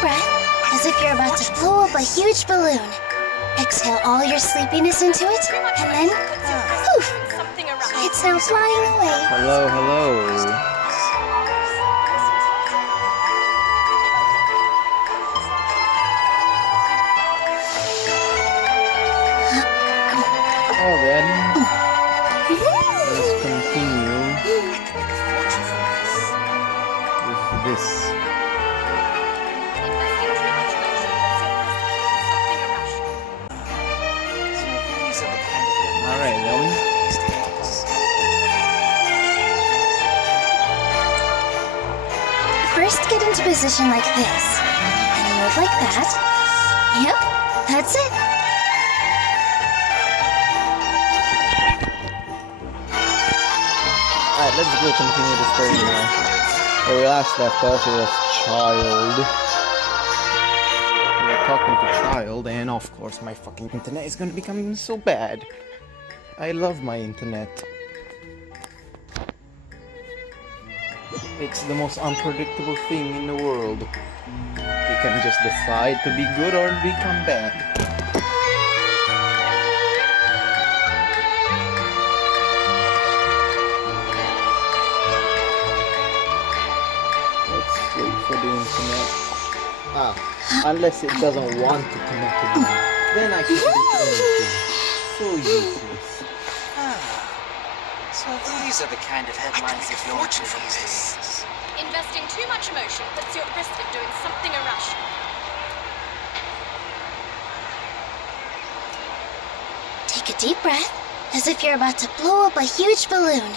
breath, as if you're about to blow up a huge balloon. Exhale all your sleepiness into it, and then, poof, it's now flying away. Hello, hello. Oh, then let's continue with this. Alright, then. First, get into position like this, and move like that. Yep, that's it. Alright, let's go continue the story now. Where we last left off, it was child. We were talking to child, and of course my fucking internet is gonna become so bad. I love my internet. It's the most unpredictable thing in the world. It can just decide to be good or become bad. Let's wait for the internet. Unless it doesn't want to connect to me. Then I can do anything. So useless. So these are the kind of headlines that go into these days. Investing too much emotion puts you at risk of doing something irrational. Take a deep breath, as if you're about to blow up a huge balloon.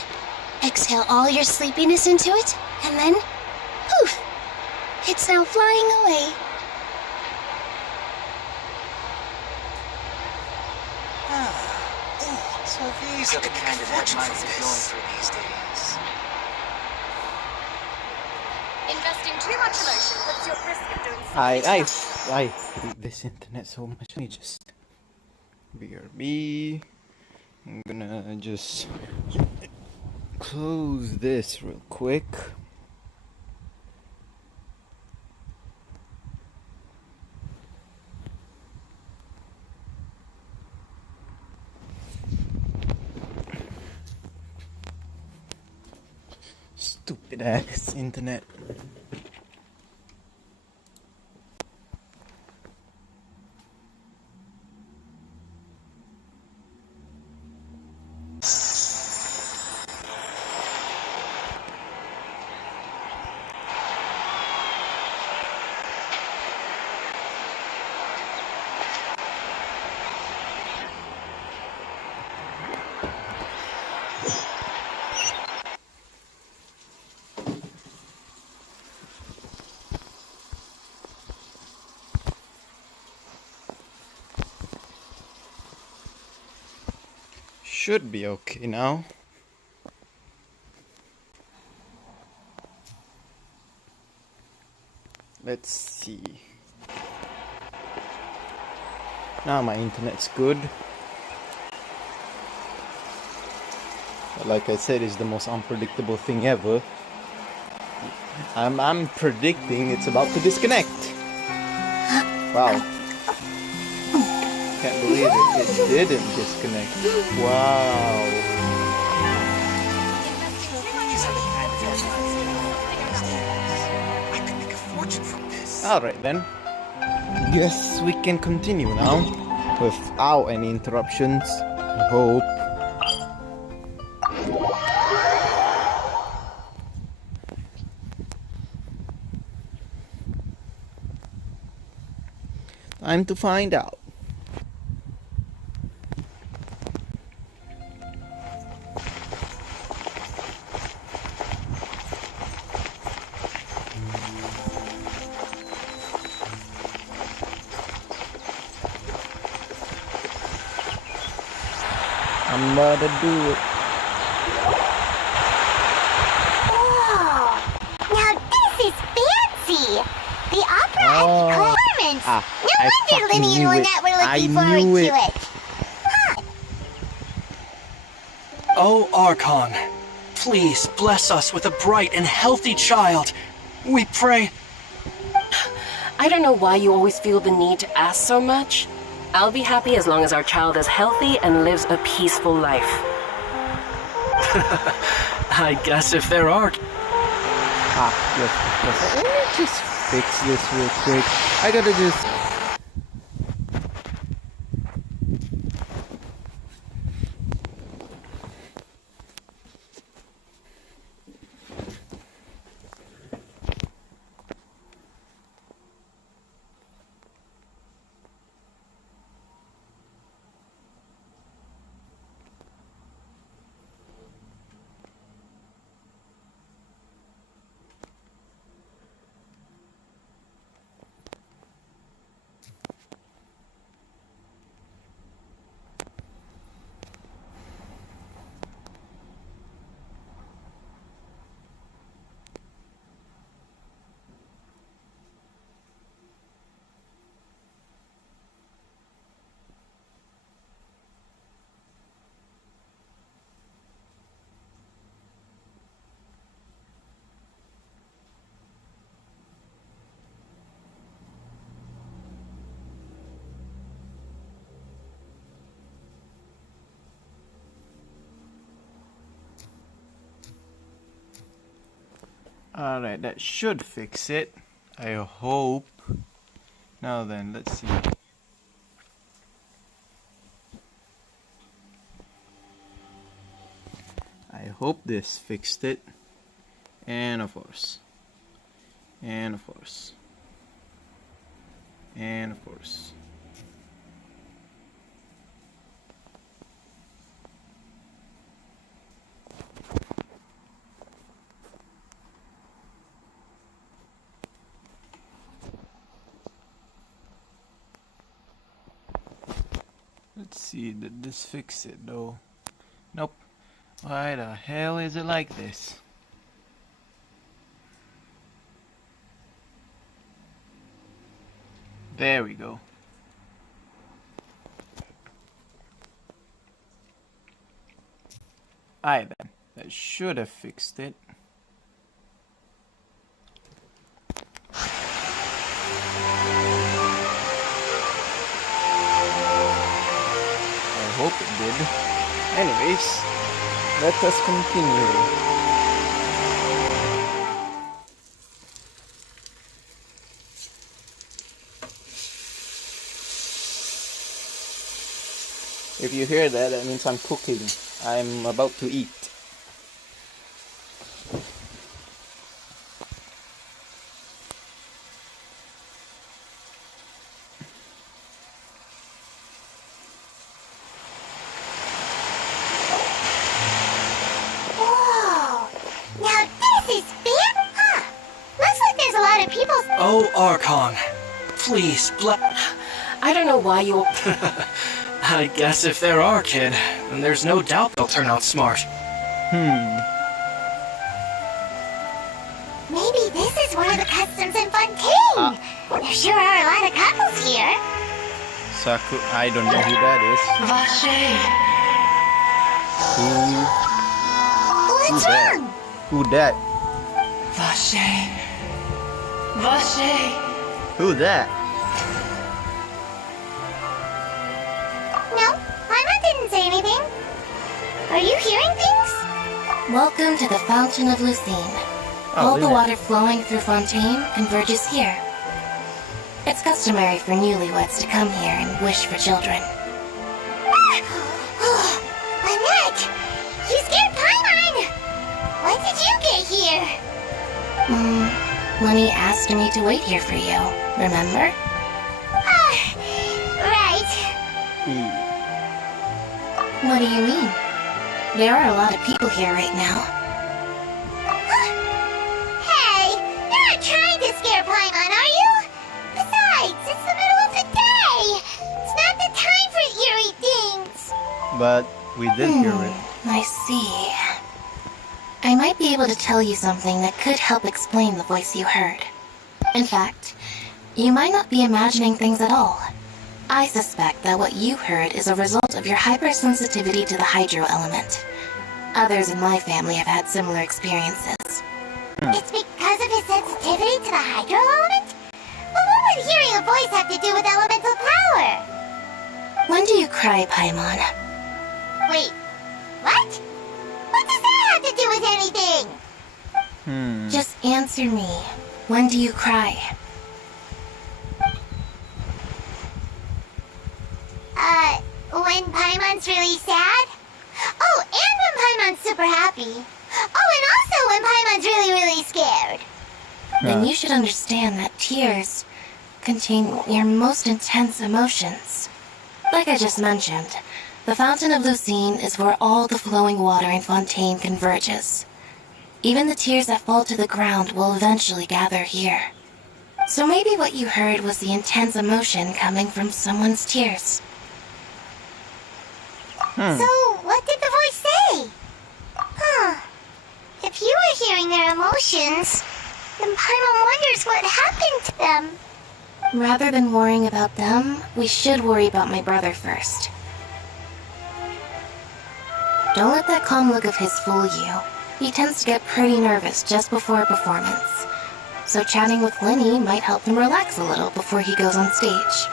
Exhale all your sleepiness into it, and then, poof, it's now flying away. So these are the kind of headlines that go through these days. Investing too much emotion puts you at risk of doing something irrational. I hate this internet so much. Let me just BRB. I'm gonna just close this real quick. Stupid ass internet. Should be okay now. Let's see. Now my internet's good. But like I said, it's the most unpredictable thing ever. I'm predicting it's about to disconnect. Wow. Can't believe it. It didn't disconnect. Wow. I could make a fortune from this. Alright then. Guess we can continue now. Without any interruptions. I hope. Time to find out. I'm about to do it. Whoa! Now this is fancy! The opera has performance! No wonder Linny and Lynette were looking forward to it! Oh, Archon, please bless us with a bright and healthy child. We pray. I don't know why you always feel the need to ask so much. I'll be happy as long as our child is healthy and lives a peaceful life. I guess if there are... Yes, of course. Let me just fix this real quick. I gotta just... Alright, that should fix it. I hope. Now then, let's see. I hope this fixed it. And of course. And of course. And of course. Let's see, did this fix it though? Nope. Why the hell is it like this? There we go. Aye then, that should have fixed it. I hope it did. Anyways, let us continue. If you hear that, that means I'm cooking. I'm about to eat. Whoa! Now this is big! Huh. Looks like there's a lot of people... Oh, Archon. Please, I don't know why you... I guess if there are, kid, then there's no doubt they'll turn out smart. Maybe this is one of the customs in Fontaine! There sure are a lot of couples here. Saku, I don't know who that is. What's that? wrong? Who that? Who that? No, Paimon didn't say anything. Are you hearing things? Welcome to the Fountain of Lucine. All the water flowing through Fontaine converges here. It's customary for newlyweds to come here and wish for children. Annette! You scared Paimon! When did you get here? Lenny asked me to wait here for you, remember? Right. What do you mean? There are a lot of people here right now. Hey, you're not trying to scare Paimon, are you? Besides, it's the middle of the day. It's not the time for eerie things. But we did hear it. I see. I might be able to tell you something that could help explain the voice you heard. In fact, you might not be imagining things at all. I suspect that what you heard is a result of your hypersensitivity to the hydro element. Others in my family have had similar experiences. It's because of his sensitivity to the hydro element? But what would hearing a voice have to do with elemental power? When do you cry, Paimon? Wait, what? What does that have to do with anything? Just answer me. When do you cry? When Paimon's really sad? Oh, and when Paimon's super happy. Oh, and also when Paimon's really, really scared. Then you should understand that tears contain your most intense emotions. Like I just mentioned, the Fountain of Lucine is where all the flowing water in Fontaine converges. Even the tears that fall to the ground will eventually gather here. So maybe what you heard was the intense emotion coming from someone's tears. So, what did the voice say? Huh. If you were hearing their emotions, then Paimon wonders what happened to them. Rather than worrying about them, we should worry about my brother first. Don't let that calm look of his fool you. He tends to get pretty nervous just before a performance. So chatting with Lenny might help him relax a little before he goes on stage.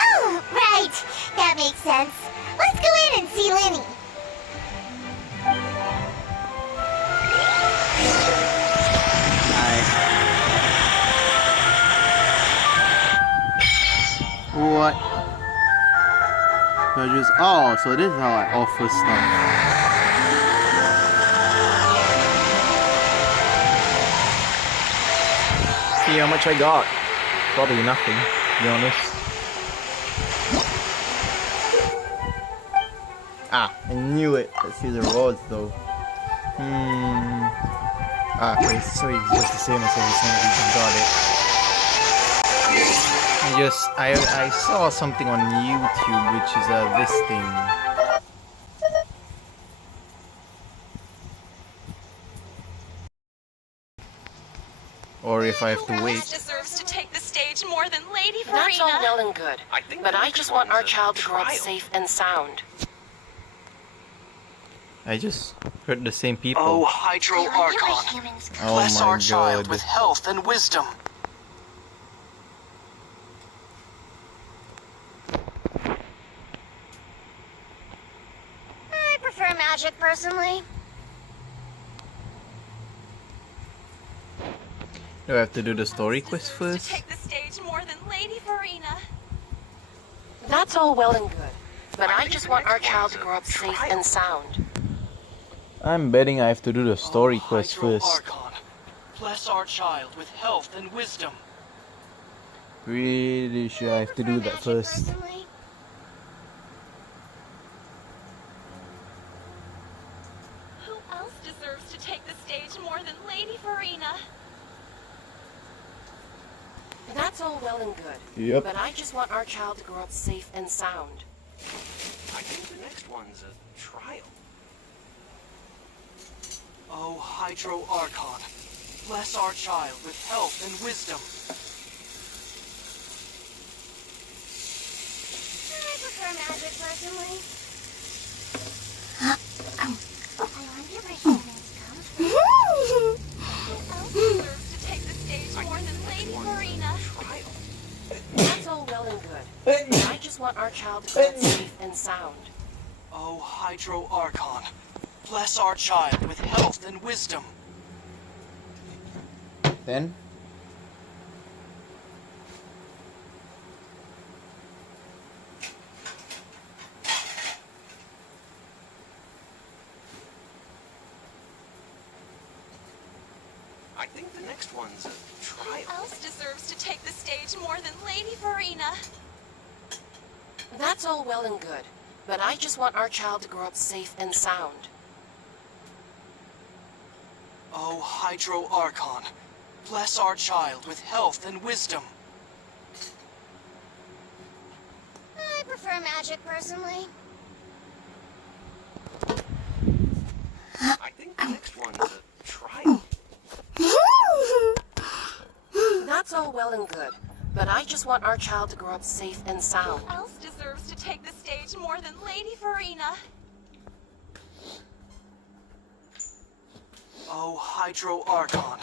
Oh, right. That makes sense. Let's go in and see Lenny. What? Oh, so this is how I offer stuff. See how much I got? Probably nothing, to be honest. Ah, I knew it. Let's see the rewards though. Ah, okay, so it's just the same as everything we got it. I saw something on YouTube which is this thing. Or if I have to wait. Deserves to take the stage more than Lady That's all Farina. well and good, but I just want our child to grow up safe and sound. I just heard the same people. Oh, Hydro Archon, Oh bless my our child God. with health and wisdom. I prefer magic, personally. Do I have to do the story quest To first? take the stage more than Lady Farina. That's all well and good, but I just want our child to grow up safe and sound. I'm betting I have to do the story Oh, quest Hydro first. Archon, bless our child with health and wisdom. Really sure I have to do that Magic, first. personally. Who else deserves to take the stage more than Lady Farina? That's all well and good, Yep. but I just want our child to grow up safe and sound. I think the next one's a trial. Oh, Hydro Archon, bless our child with health and wisdom. I prefer magic, personally. I wonder where humans come from. Who else deserves to take the stage more than Lady Farina? Trial. That's all well and good, but I just want our child to grow up safe and sound. Oh, Hydro Archon, bless our child with health and wisdom. Then? I think the next one's a trial. Who else deserves to take the stage more than Lady Farina? That's all well and good, but I just want our child to grow up safe and sound. Oh, Hydro Archon, bless our child with health and wisdom. I prefer magic, personally. I think the next one's a trial. That's all well and good, but I just want our child to grow up safe and sound. Who else deserves to take the stage more than Lady Farina? Oh, Hydro Archon,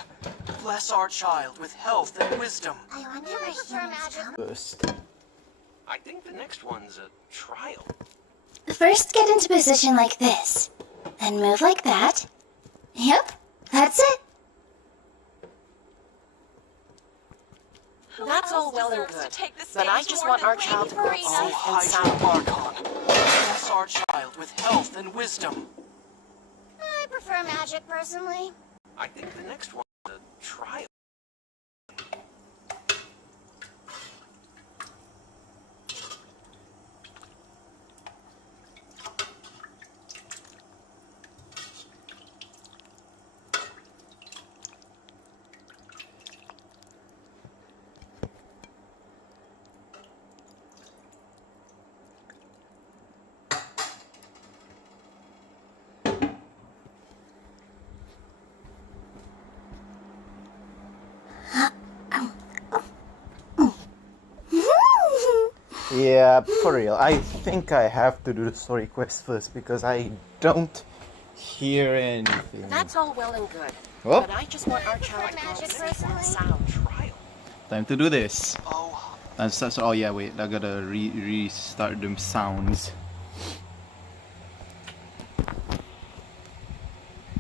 Bless our child with health and wisdom. I wonder where humans come. First. I think the next one's a trial. First, get into position like this. Then move like that. Yep, that's it. That's all well and good, but I just want our child to grow up Oh, safe and Hydro sound. Archon, bless our child with health and wisdom. I prefer magic, personally. I think the next one's a trial. Yeah, for real. I think I have to do the story quest first because I don't hear anything. That's all well and good, Oh. but I just want our child to grow up safe and sound. Trial. Time to do this. Oh, Oh yeah, wait. I gotta restart them sounds.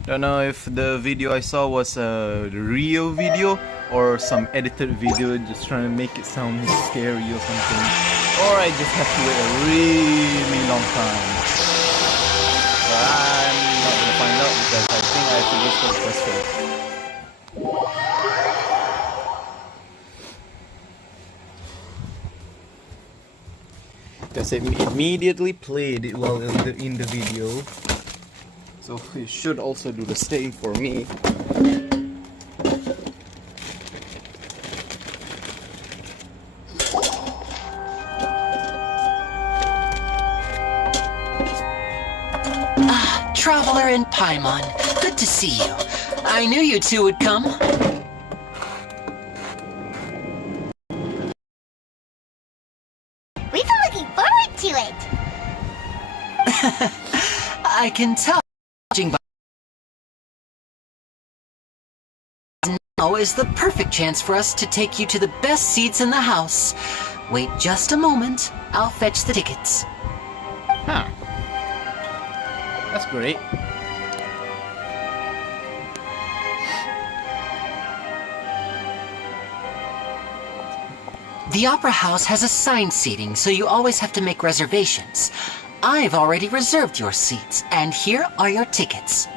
Don't know if the video I saw was a real video or some edited video just trying to make it sound scary or something. Or I just have to wait a really long time. But I'm not gonna find out because I think I have to wait for the quest first. Because it immediately played it while in the video. So it should also do the same for me. Traveler in Paimon, good to see you. I knew you two would come. We've been looking forward to it. I can tell. Judging by now is the perfect chance for us to take you to the best seats in the house. Wait just a moment. I'll fetch the tickets. Huh. That's great. The Opera House has assigned seating, so you always have to make reservations. I've already reserved your seats, and here are your tickets.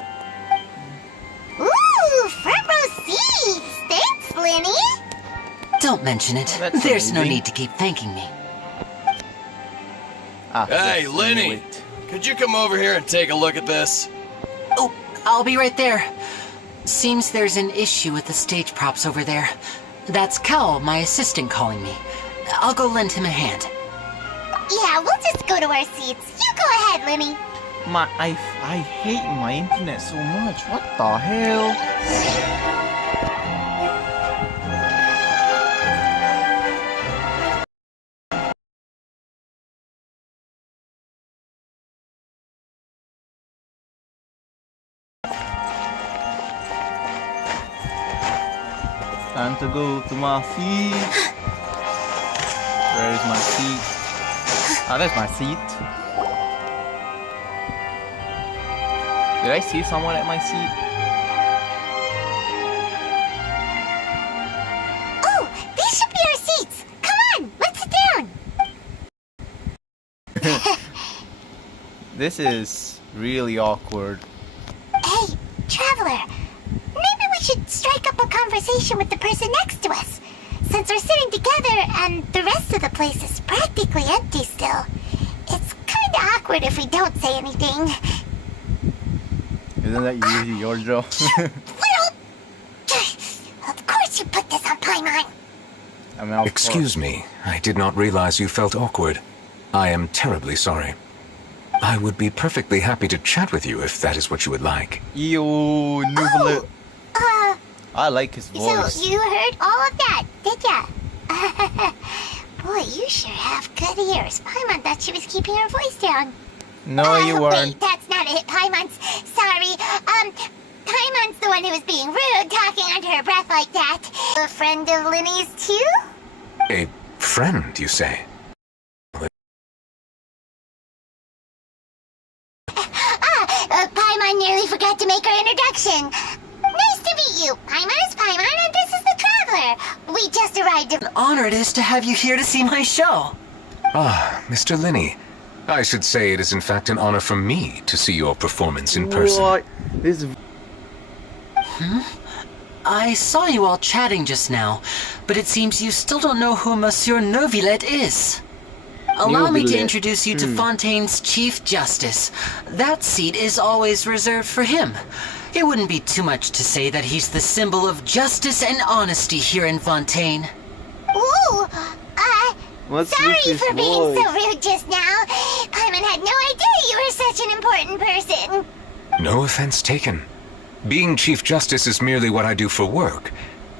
Ooh, front row seats. Thanks, Lenny. Don't mention it. That's There's no amazing. need to keep thanking me. Hey, yes, Lenny! wait. Could you come over here and take a look at this? Oh, I'll be right there. Seems there's an issue with the stage props over there. That's Cal, my assistant, calling me. I'll go lend him a hand. Yeah, we'll just go to our seats. You go ahead, Lenny. I hate my internet so much. What the hell? Time to go to my seat. Where is my seat? Ah, there's my seat. Did I see someone at my seat? Oh, these should be our seats. Come on, let's sit down. This is really awkward. Hey, traveler. Maybe we should strike up a conversation with the person next to us. Since we're sitting together and the rest of the place is practically empty still, it's kind of awkward if we don't say anything. Isn't that usually your job? Little... Of course you put this on Paimon. I mean, of Excuse me, I did not realize you felt awkward. I am terribly sorry. I would be perfectly happy to chat with you if that is what you would like. Yo, Nouvelle. I like his voice. So you heard all of that, did ya? Boy, you sure have good ears. Paimon thought she was keeping her voice down. No, you weren't. Wait, that's not it. Paimon's... Sorry. Paimon's the one who was being rude, talking under her breath like that. A friend of Linny's too? A friend, you say? Paimon nearly forgot to make her introduction. Nice to meet you. Paimon is Paimon, and this is the Traveler. We just arrived at... An honor it is to have you here to see my show. Ah, Mr. Linney. I should say it is in fact an honor for me to see your performance in person. What? This... I saw you all chatting just now, but it seems you still don't know who Monsieur Neuvillette is. Allow me to Neuvillette. introduce you to Fontaine's Chief Justice. That seat is always reserved for him. It wouldn't be too much to say that he's the symbol of justice and honesty here in Fontaine. Ooh, What's sorry with this for being voice? so rude just now. Paimon had no idea you were such an important person. No offense taken. Being Chief Justice is merely what I do for work.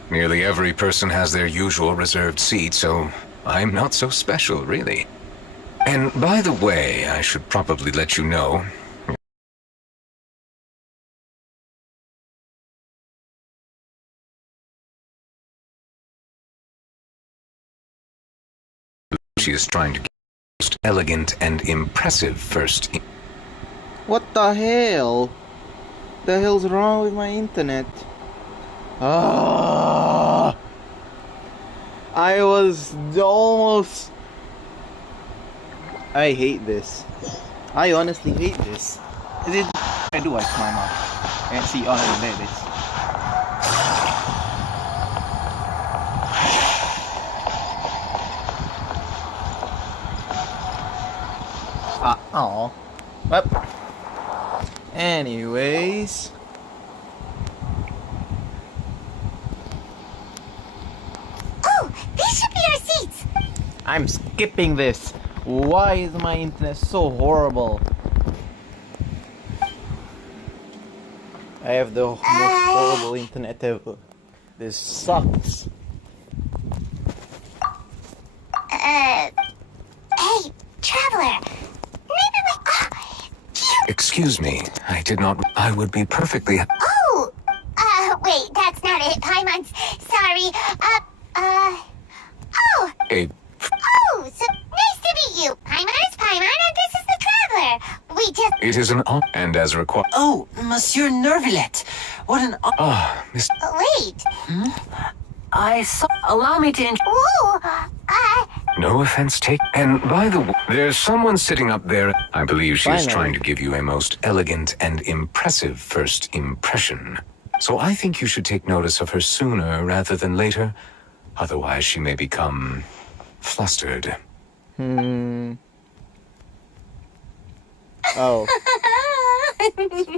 Nearly every person has their usual reserved seat, so I'm not so special, really. And by the way, I should probably let you know, she is trying to get the most elegant and impressive first. What the hell? The hell's wrong with my internet? Ah! I was almost... I hate this. I honestly hate this. I do, I climb up. And see, oh, there it is. Oh. Well. Anyways. Oh, these should be our seats. I'm skipping this. Why is my internet so horrible? I have the most horrible internet ever. This sucks. Hey, Traveler. Maybe we... Excuse me, I did not... I would be perfectly... Oh! Wait, that's not it. Paimon's... Sorry. Oh! Oh, so nice to meet you. Paimon is Paimon, and this is the Traveler. We just... It is an honor, and as required... Oh, Monsieur Neuvillette. What an... Ah, Miss... Wait. I saw... Allow me to... Ooh, No offense taken. And by the way, there's someone sitting up there. I believe she is Finally. trying to give you a most elegant and impressive first impression. So I think you should take notice of her sooner rather than later. Otherwise, she may become flustered. Oh.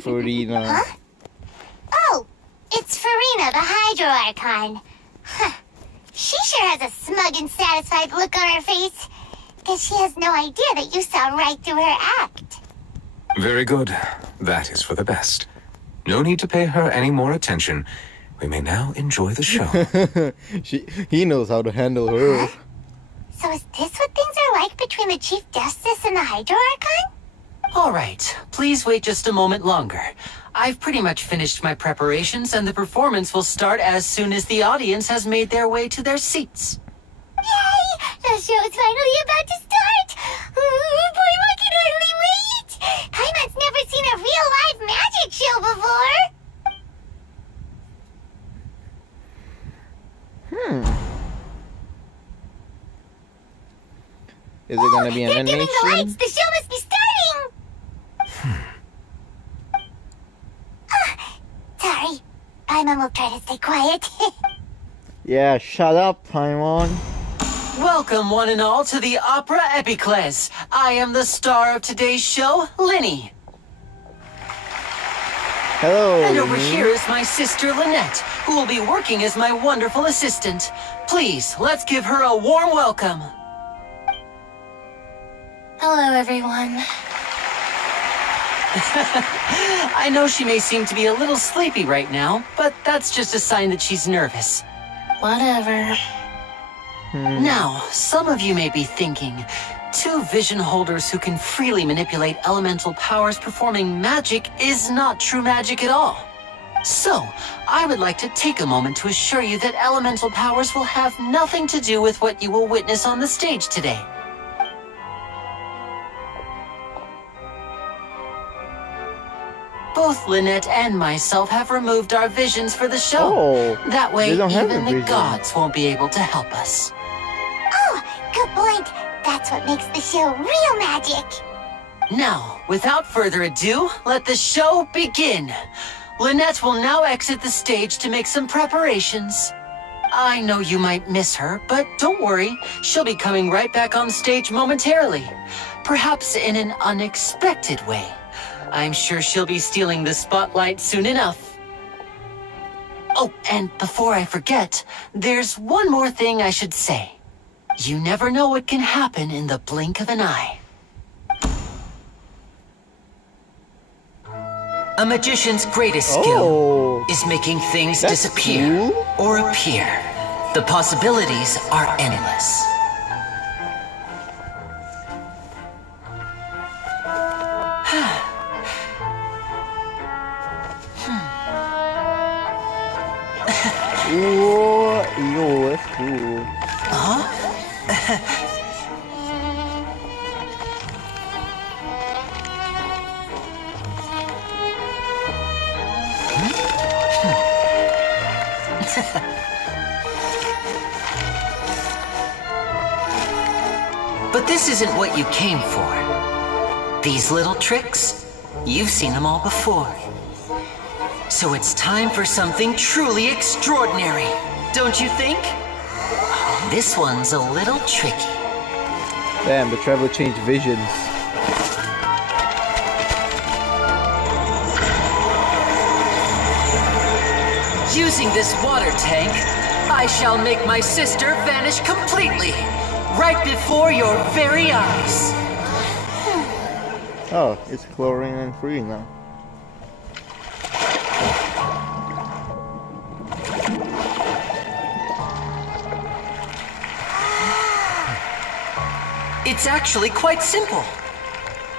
Farina. Oh, it's Farina, the Hydro Archon. Huh. She sure has a smug and satisfied look on her face. Guess she has no idea that you saw right through her act. Very good. That is for the best. No need to pay her any more attention. We may now enjoy the show. He knows how to handle her. So is this what things are like between the Chief Justice and the Hydro Archon? All right, please wait just a moment longer. I've pretty much finished my preparations, and the performance will start as soon as the audience has made their way to their seats. Yay! The show is finally about to start! Boy, I can hardly wait! Paimon's never seen a real live magic show before! Is it gonna be They're an dimming the lights! animation? The show must be starting! Sorry. Paimon will try to stay quiet. Yeah, shut up, Paimon. Welcome, one and all, to the Opera Epiclese. I am the star of today's show, Linny. Hello. And over Linny. here is my sister, Lynette, who will be working as my wonderful assistant. Please, let's give her a warm welcome. Hello, everyone. I know she may seem to be a little sleepy right now, but that's just a sign that she's nervous. Whatever. Now, some of you may be thinking, two vision holders who can freely manipulate elemental powers performing magic is not true magic at all. So, I would like to take a moment to assure you that elemental powers will have nothing to do with what you will witness on the stage today. Both Lynette and myself have removed our visions for the show. Oh, that way, they don't have even a the vision. gods won't be able to help us. Oh, good point. That's what makes the show real magic. Now, without further ado, let the show begin. Lynette will now exit the stage to make some preparations. I know you might miss her, but don't worry. She'll be coming right back on stage momentarily. Perhaps in an unexpected way. I'm sure she'll be stealing the spotlight soon enough. Oh, and before I forget, there's one more thing I should say. You never know what can happen in the blink of an eye. A magician's greatest skill is making things disappear or appear. The possibilities are endless. Ooh, yo, that's cool. But this isn't what you came for. These little tricks, you've seen them all before. So it's time for something truly extraordinary, don't you think? This one's a little tricky. Damn, the traveler changed visions. Using this water tank, I shall make my sister vanish completely, right before your very eyes. Oh, it's chlorine and free now. It's actually quite simple.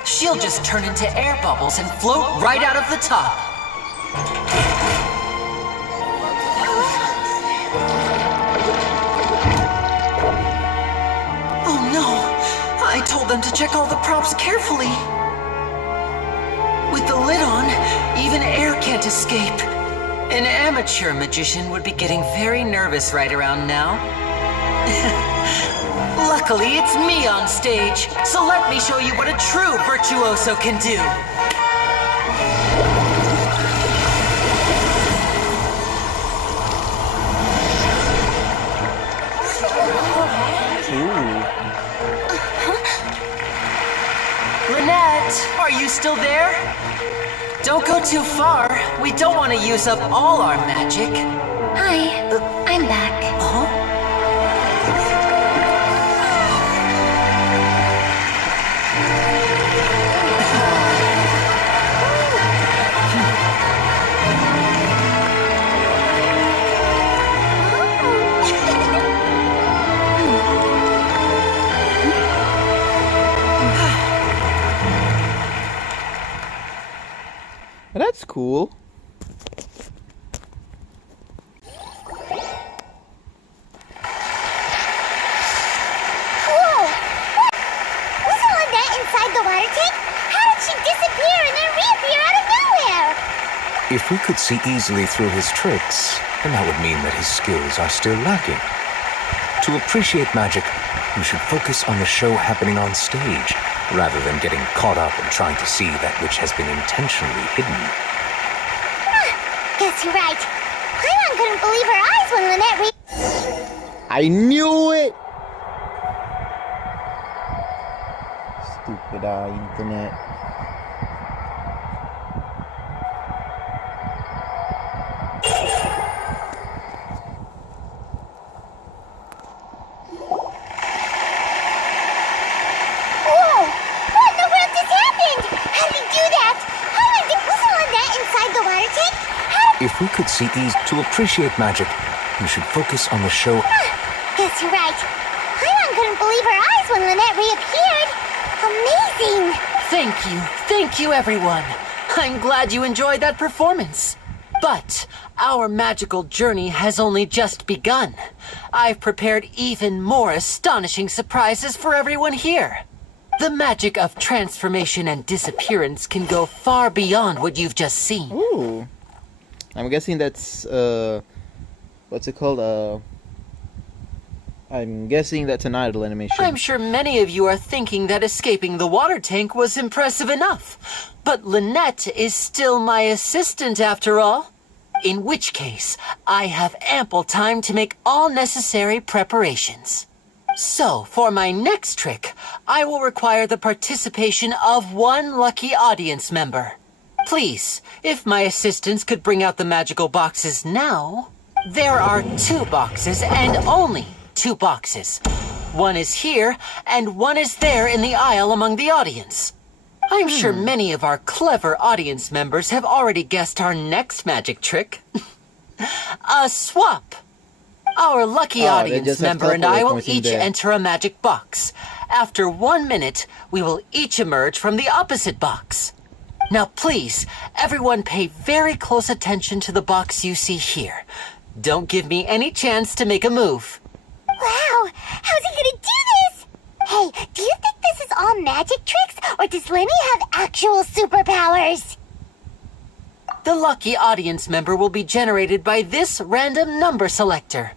She'll just turn into air bubbles and float right out of the top. Oh no! I told them to check all the props carefully. With the lid on, even air can't escape. An amateur magician would be getting very nervous right around now. Luckily, it's me on stage, so let me show you what a true virtuoso can do. Lynette, are you still there? Don't go too far. We don't want to use up all our magic. Hi, I'm back. Huh? That's cool. Whoa! Wasn't Lynette inside the water tank? How did she disappear and then reappear out of nowhere? If we could see easily through his tricks, then that would mean that his skills are still lacking. To appreciate magic, you should focus on the show happening on stage, rather than getting caught up in trying to see that which has been intentionally hidden. Guess you're right. Paimon couldn't believe her eyes when Lynette I knew it! Stupid internet. Whoa! What in the world just happened? How did he do that? Wasn't Lynette inside the water tank? If we could see ease to appreciate magic, you should focus on the show. Guess you're right. Paimon couldn't believe her eyes when Lynette reappeared. Amazing! Thank you, everyone. I'm glad you enjoyed that performance. But our magical journey has only just begun. I've prepared even more astonishing surprises for everyone here. The magic of transformation and disappearance can go far beyond what you've just seen. Ooh. I'm guessing that's, what's it called? I'm guessing that's an idle animation. I'm sure many of you are thinking that escaping the water tank was impressive enough. But Lynette is still my assistant after all. In which case, I have ample time to make all necessary preparations. So, for my next trick, I will require the participation of one lucky audience member. Please, if my assistants could bring out the magical boxes now. There are 2 boxes and only 2 boxes. One is here, and one is there in the aisle among the audience. I'm sure many of our clever audience members have already guessed our next magic trick. A swap. Our lucky audience member and I will each enter a magic box. After 1 minute, we will each emerge from the opposite box. Now please, everyone pay very close attention to the box you see here. Don't give me any chance to make a move. Wow, how's he gonna do this? Hey, do you think this is all magic tricks, or does Lenny have actual superpowers? The lucky audience member will be generated by this random number selector.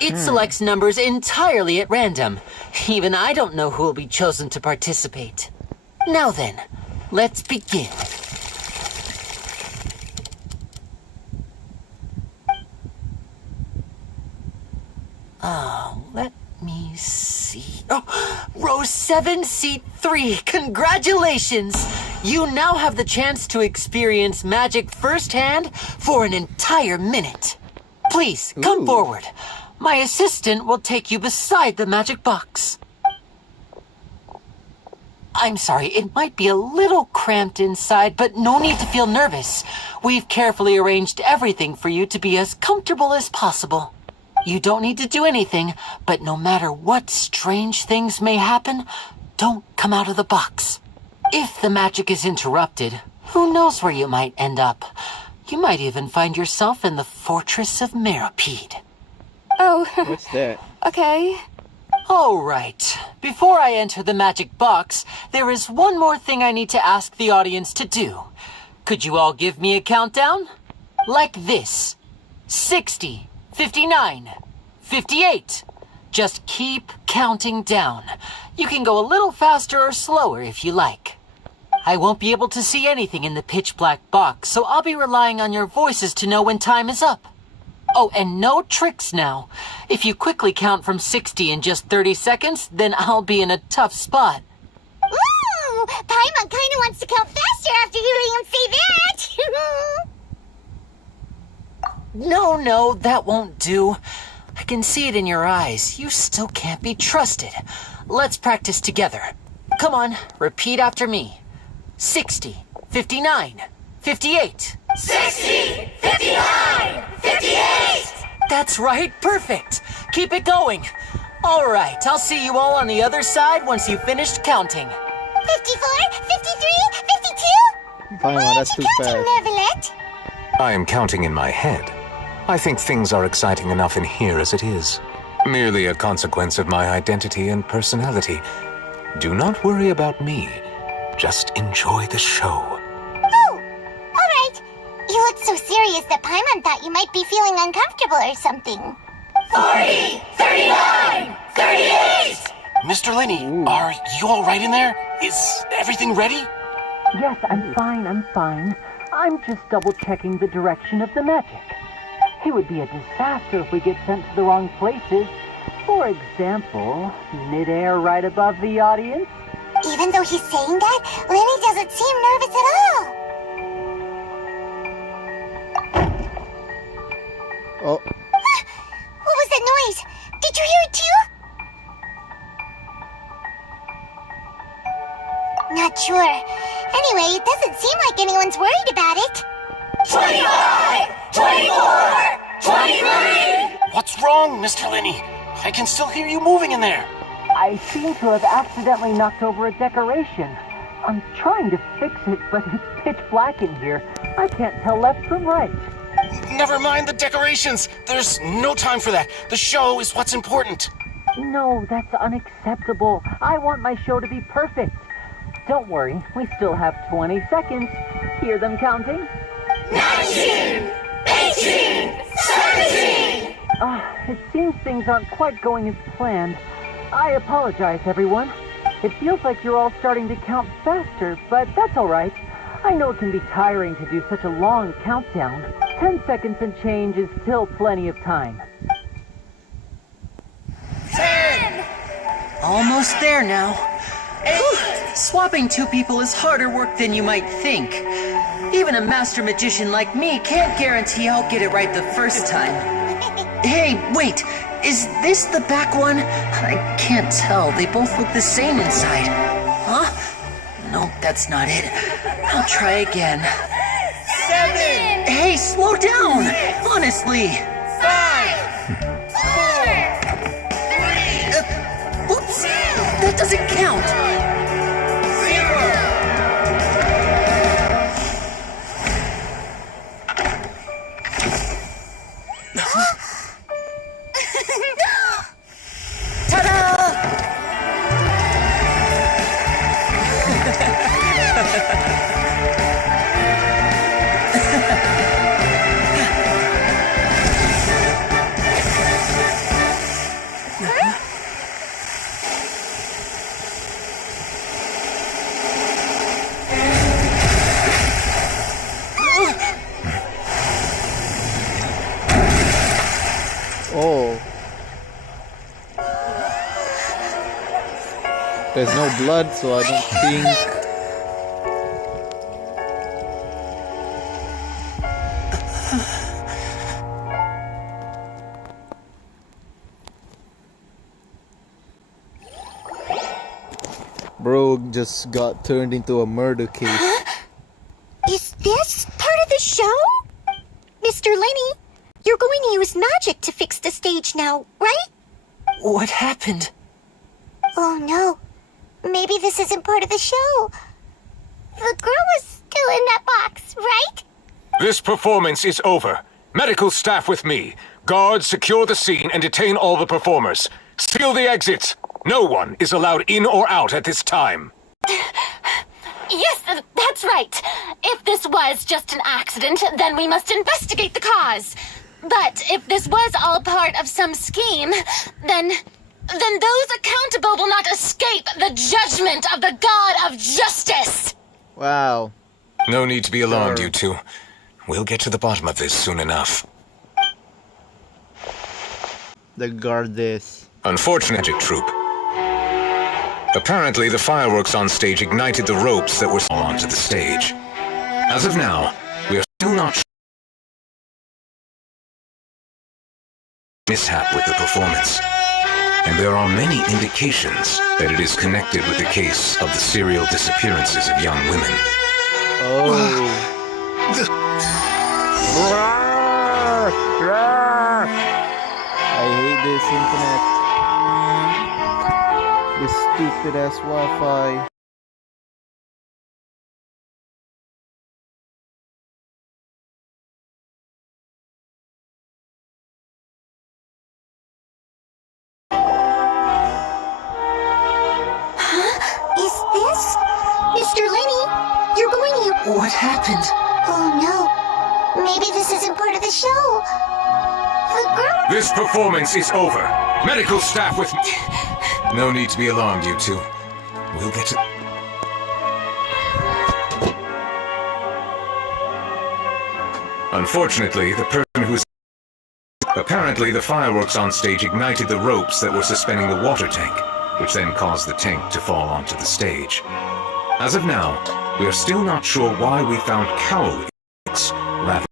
It selects numbers entirely at random. Even I don't know who will be chosen to participate. Now then, let's begin. Let me see. Oh, row 7, seat 3. Congratulations! You now have the chance to experience magic firsthand for an entire minute. Please, come forward. My assistant will take you beside the magic box. I'm sorry, it might be a little cramped inside, but no need to feel nervous. We've carefully arranged everything for you to be as comfortable as possible. You don't need to do anything, but no matter what strange things may happen, don't come out of the box. If the magic is interrupted, who knows where you might end up? You might even find yourself in the Fortress of Meripede. Oh, What's that? okay. All right. Before I enter the magic box, there is one more thing I need to ask the audience to do. Could you all give me a countdown? Like this. 60, 59, 58. Just keep counting down. You can go a little faster or slower if you like. I won't be able to see anything in the pitch black box, so I'll be relying on your voices to know when time is up. Oh, and no tricks now. If you quickly count from 60 in just 30 seconds, then I'll be in a tough spot. Ooh, Paimon kinda wants to count faster after hearing him say that. No, that won't do. I can see it in your eyes. You still can't be trusted. Let's practice together. Come on, repeat after me. 60, 59, 58. 60, 59, 58! That's right, perfect. Keep it going. All right, I'll see you all on the other side once you've finished counting. 54, 53, 52? Paimon, that's too fast. Neverlet? I am counting in my head. I think things are exciting enough in here as it is. Merely a consequence of my identity and personality. Do not worry about me. Just enjoy the show. Oh, alright. You look so serious that Paimon thought you might be feeling uncomfortable or something. 40, 39, 38! Mr. Lenny, are you all right in there? Is everything ready? Yes, I'm fine. I'm just double-checking the direction of the magic. It would be a disaster if we get sent to the wrong places. For example, mid-air right above the audience. Even though he's saying that, Lenny doesn't seem nervous at all. Oh. What was that noise? Did you hear it too? Not sure. Anyway, it doesn't seem like anyone's worried about it. 25! 24! 23! What's wrong, Mr. Lenny? I can still hear you moving in there. I seem to have accidentally knocked over a decoration. I'm trying to fix it, but it's pitch black in here. I can't tell left from right. Never mind the decorations. There's no time for that. The show is what's important. No, that's unacceptable. I want my show to be perfect. Don't worry, we still have 20 seconds. Hear them counting? 19! 18! 17! It seems things aren't quite going as planned. I apologize, everyone. It feels like you're all starting to count faster, but that's all right. I know it can be tiring to do such a long countdown. 10 seconds and change is still plenty of time. 10! Almost there now. Swapping two people is harder work than you might think. Even a master magician like me can't guarantee I'll get it right the first time. Hey, wait! Is this the back one? I can't tell. They both look the same inside. Huh? Nope, that's not it. I'll try again. 7! Hey, slow down! Honestly! 5! 4! 3! Oops! That doesn't count! 0! Ta-da! Oh. There's no blood, so I don't think... Bro just got turned into a murder case. Is this part of the show? Mr. Lenny, you're going to use magic to fix the stage now, right? What happened? Oh no. Maybe this isn't part of the show. The girl was still in that box, right? This performance is over. Medical staff with me. Guards secure the scene and detain all the performers. Seal the exits. No one is allowed in or out at this time. Yes, that's right. If this was just an accident, then we must investigate the cause. But if this was all part of some scheme, then those accountable will not escape the judgment of the God of Justice. Wow. No need to be alarmed, you two. We'll get to the bottom of this soon enough. The Goddess. Unfortunate magic troop. Apparently, the fireworks on stage ignited the ropes that were onto the stage. As of now, we are still not sure mishap with the performance. And there are many indications that it is connected with the case of the serial disappearances of young women. Oh. I hate this internet. This stupid ass Wi-Fi. Is this? Mr. Lenny, you're going to... What happened? Oh no. Maybe this isn't part of the show. The girl... This performance is over. Medical staff with me. No need to be alarmed, you two. We'll get to... Unfortunately, the person who's... Apparently, the fireworks on stage ignited the ropes that were suspending the water tank, which then caused the tank to fall onto the stage. As of now, we are still not sure why we found cowl rather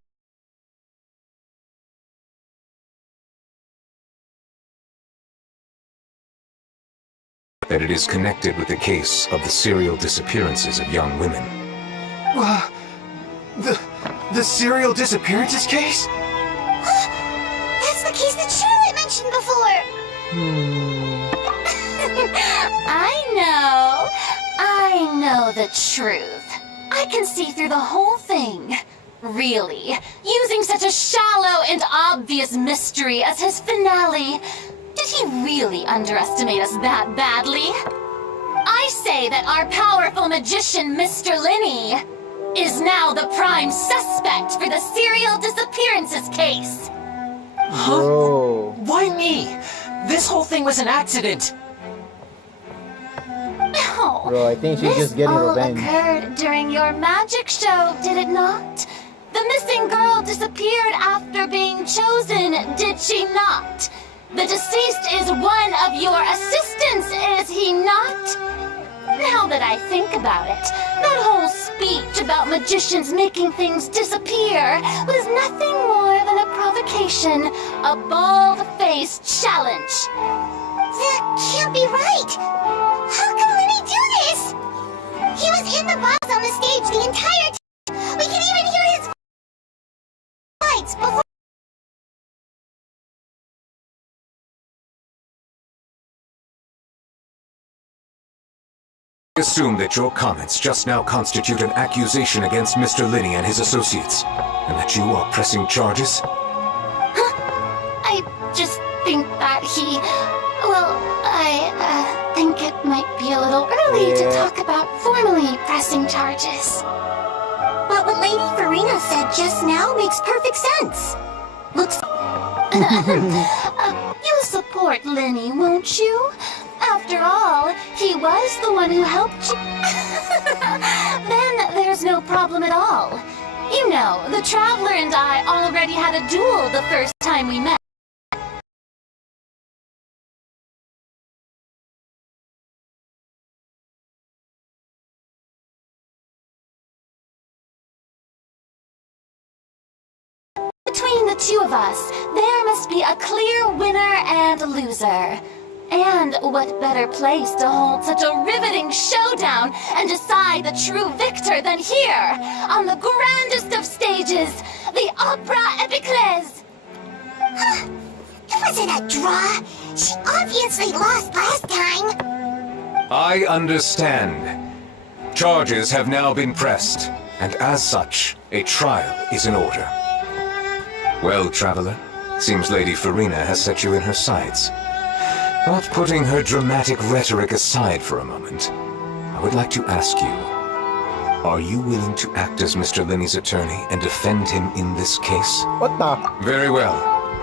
that it is connected with the case of the serial disappearances of young women. The serial disappearances case? That's the case that Charlotte mentioned before. I know the truth. I can see through the whole thing. Really? Using such a shallow and obvious mystery as his finale? Did he really underestimate us that badly? I say that our powerful magician, Mr. Linney, is now the prime suspect for the serial disappearances case. Bro. Why me? This whole thing was an accident. Oh, Bro, I think she's just getting this all revenge. occurred during your magic show, did it not? The missing girl disappeared after being chosen, did she not? The deceased is one of your assistants, is he not? Now that I think about it, that whole speech about magicians making things disappear was nothing more than a provocation, a bald-faced challenge. That can't be right. How can Lenny do this? He was in the box on the stage the entire time. We can even hear his lights before. Assume that your comments just now constitute an accusation against Mr. Linney and his associates, and that you are pressing charges? I just think that he... Well, I think it might be a little early to talk about formally pressing charges. But what Lady Farina said just now makes perfect sense. Looks. You'll support Lenny, won't you? After all, he was the one who helped you. Then there's no problem at all. You know, the Traveler and I already had a duel the first time we met. Between the two of us, there must be a clear winner and loser. And what better place to hold such a riveting showdown and decide the true victor than here, on the grandest of stages, the Opera Epiclese. It wasn't a draw. She obviously lost last time. I understand. Charges have now been pressed, and as such, a trial is in order. Well, Traveler, seems Lady Farina has set you in her sights. But putting her dramatic rhetoric aside for a moment, I would like to ask you, are you willing to act as Mr. Linney's attorney and defend him in this case? What the? Very well.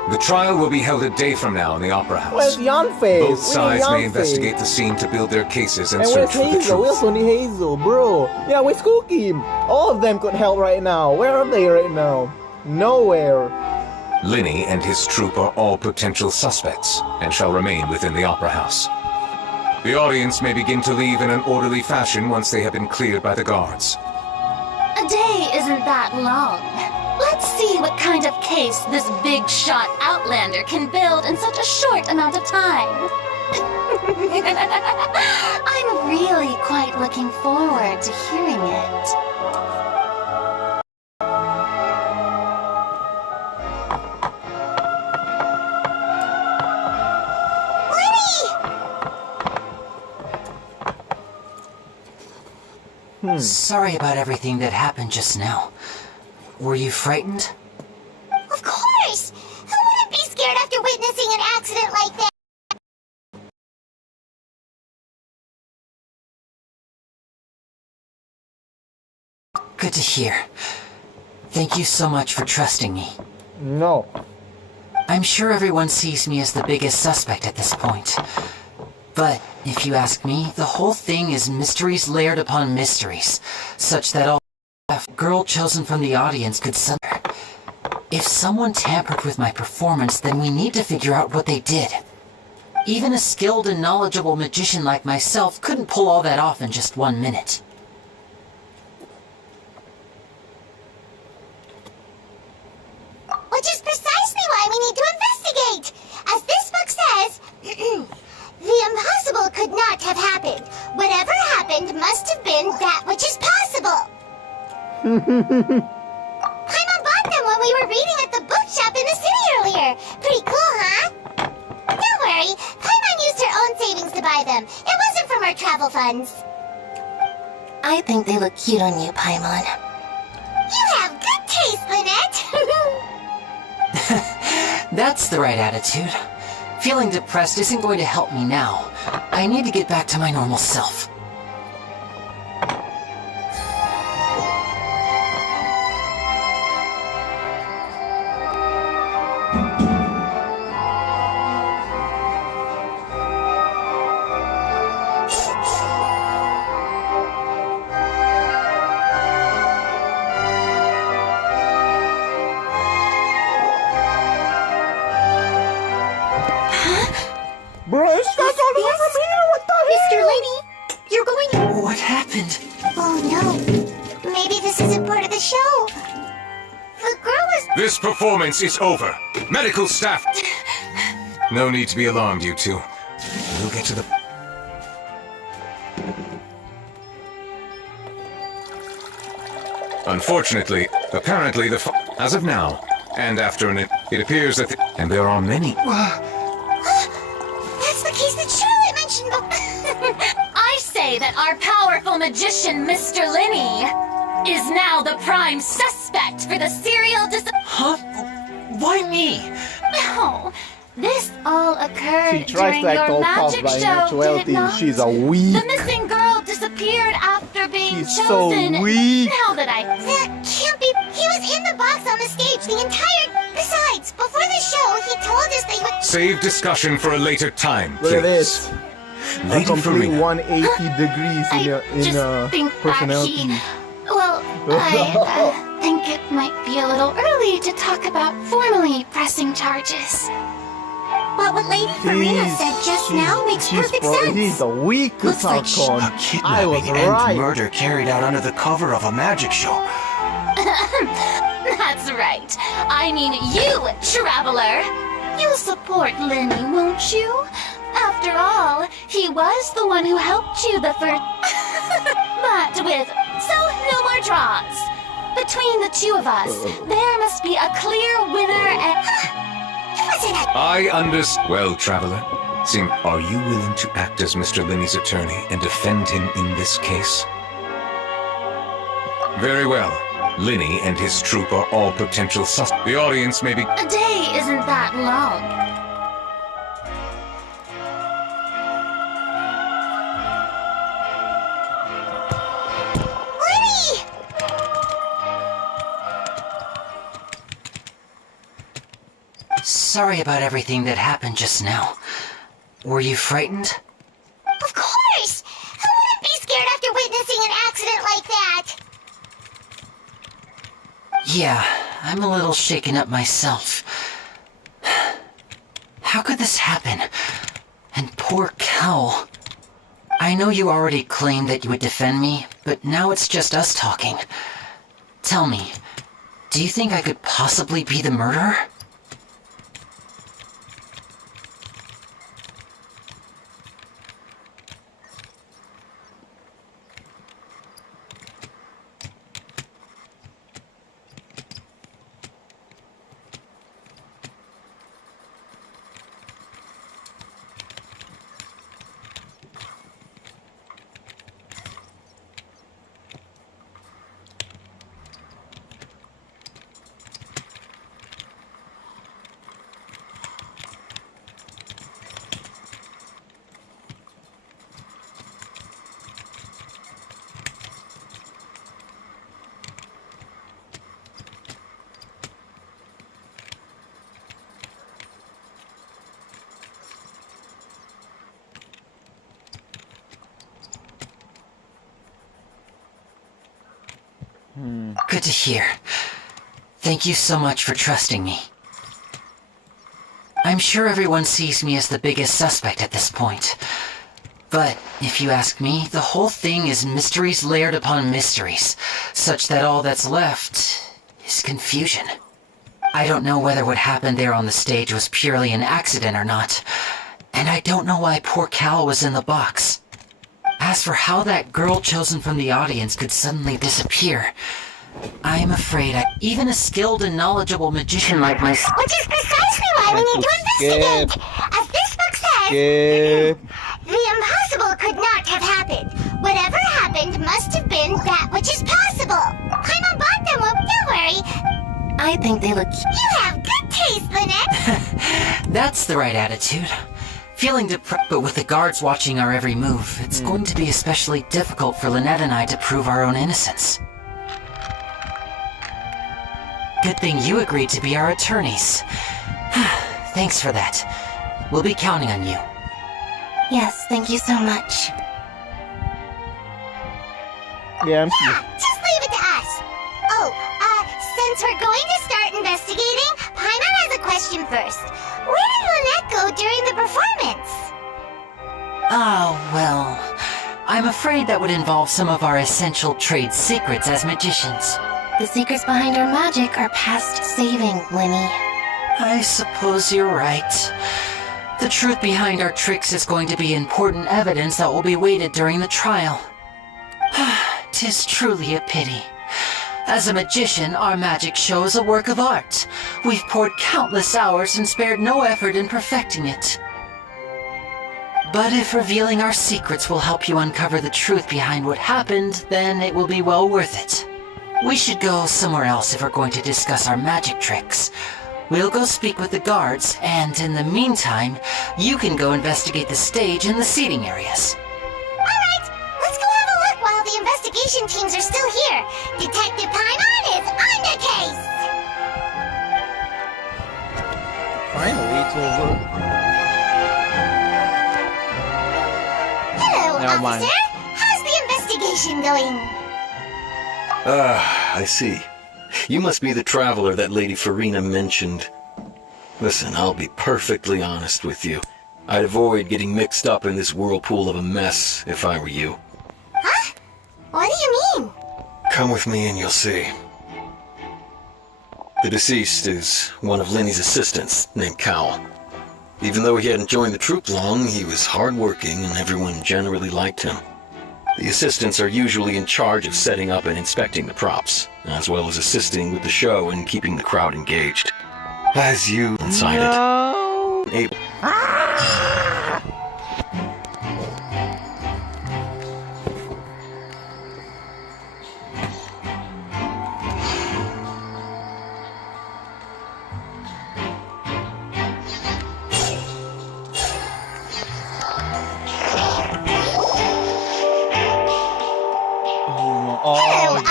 The trial will be held a day from now in the Opera House. Where's Yanfei? Both sides may investigate the scene to build their cases and search where's for the Hazel? Where's truth. only Hazel, bro? Yeah, where's Cookie? All of them could help right now. Where are they right now? Nowhere. Linney and his troop are all potential suspects and shall remain within the Opera House. The audience may begin to leave in an orderly fashion once they have been cleared by the guards. A day isn't that long. Let's see what kind of case this big shot Outlander can build in such a short amount of time. I'm really quite looking forward to hearing it. Sorry about everything that happened just now. Were you frightened? Of course! Who wouldn't be scared after witnessing an accident like that? Good to hear. Thank you so much for trusting me. No. I'm sure everyone sees me as the biggest suspect at this point. But, if you ask me, the whole thing is mysteries layered upon mysteries, such that all girl chosen from the audience could suffer. If someone tampered with my performance, then we need to figure out what they did. Even a skilled and knowledgeable magician like myself couldn't pull all that off in just 1 minute. Which is precisely why we need to investigate! As this book says, the impossible could not have happened. Whatever happened must have been that which is possible. Paimon bought them when we were reading at the bookshop in the city earlier. Pretty cool, huh? Don't worry, Paimon used her own savings to buy them. It wasn't from her travel funds. I think they look cute on you, Paimon. You have good taste, That's the right attitude. Feeling depressed isn't going to help me now. I need to get back to my normal self. Bro, it's not all the way from here. What the Mr. hell? Lenny, you're going to... What happened? Oh no. Maybe this isn't part of the show. The girl was... This performance is over. Medical staff. No need to be alarmed, you two. We'll get to the... Unfortunately, apparently as of now, and after it appears that and there are many... That's the case that Charlotte mentioned I say that our powerful magician, Mr. Linny, is now the prime suspect for the serial Huh? Why me? No, this all occurred She tries during to act your all tough magic by show, did it naturality. not? She's a weak. The missing girl disappeared after being She's so chosen. weak. Now that That can't be... He was in the box on the stage the entire... Besides, before the show, he told us that he would... Save discussion for a later time, Look at please. this. A Lady complete Farina. 180 degrees I in just think personality. Well, I think it might be a little early to talk about formally pressing charges. But what Lady Farina said just now makes perfect sense. He's the weakest Looks like icon. A I was kidnapping and right. murder carried out under the cover of a magic show. That's right. I mean you, Traveler. You'll support Lenny, won't you? After all, he was the one who helped you the first... But with... So, no more draws. Between the two of us, there must be a clear winner and... I understand. Well, Traveler, are you willing to act as Mr. Linny's attorney and defend him in this case? Very well. Linny and his troop are all potential suspects. The audience may be... A day isn't that long. Lenny! Sorry about everything that happened just now. Were you frightened? Of course! Who wouldn't be scared after witnessing an accident like that? Yeah, I'm a little shaken up myself. How could this happen? And poor Cal. I know you already claimed that you would defend me, but now it's just us talking. Tell me, do you think I could possibly be the murderer? Good to hear. Thank you so much for trusting me. I'm sure everyone sees me as the biggest suspect at this point. But if you ask me, the whole thing is mysteries layered upon mysteries, such that all that's left is confusion. I don't know whether what happened there on the stage was purely an accident or not, and I don't know why poor Cal was in the box. As for how that girl chosen from the audience could suddenly disappear, I am afraid even a skilled and knowledgeable magician like myself... Which is precisely why we need to investigate! As this book says, the impossible could not have happened. Whatever happened must have been that which is possible. I'm on board them, don't worry. I think they look... You have good taste, Lynette. That's the right attitude. Feeling depressed, but with the guards watching our every move, it's going to be especially difficult for Lynette and I to prove our own innocence. Good thing you agreed to be our attorneys. Thanks for that. We'll be counting on you. Yes, thank you so much. Yeah, I'm Just leave it to us. Oh, since we're going to start investigating, Paimon has a question first. Where did Lynette go during the performance? Oh, well, I'm afraid that would involve some of our essential trade secrets as magicians. The secrets behind our magic are past saving, Winnie. I suppose you're right. The truth behind our tricks is going to be important evidence that will be weighted during the trial. 'Tis truly a pity. As a magician, our magic show is a work of art. We've poured countless hours and spared no effort in perfecting it. But if revealing our secrets will help you uncover the truth behind what happened, then it will be well worth it. We should go somewhere else if we're going to discuss our magic tricks. We'll go speak with the guards, and in the meantime, you can go investigate the stage and the seating areas. Alright, let's go have a look while the investigation teams are still here. Detective Paimon is on the case! Finally, it's over. Hello, Now mine. officer. How's the investigation going? I see. You must be the traveler that Lady Farina mentioned. Listen, I'll be perfectly honest with you. I'd avoid getting mixed up in this whirlpool of a mess if I were you. Huh? What do you mean? Come with me and you'll see. The deceased is one of Linny's assistants, named Cowell. Even though he hadn't joined the troupe long, he was hardworking and everyone generally liked him. The assistants are usually in charge of setting up and inspecting the props, as well as assisting with the show and keeping the crowd engaged. As you inside it. Hello,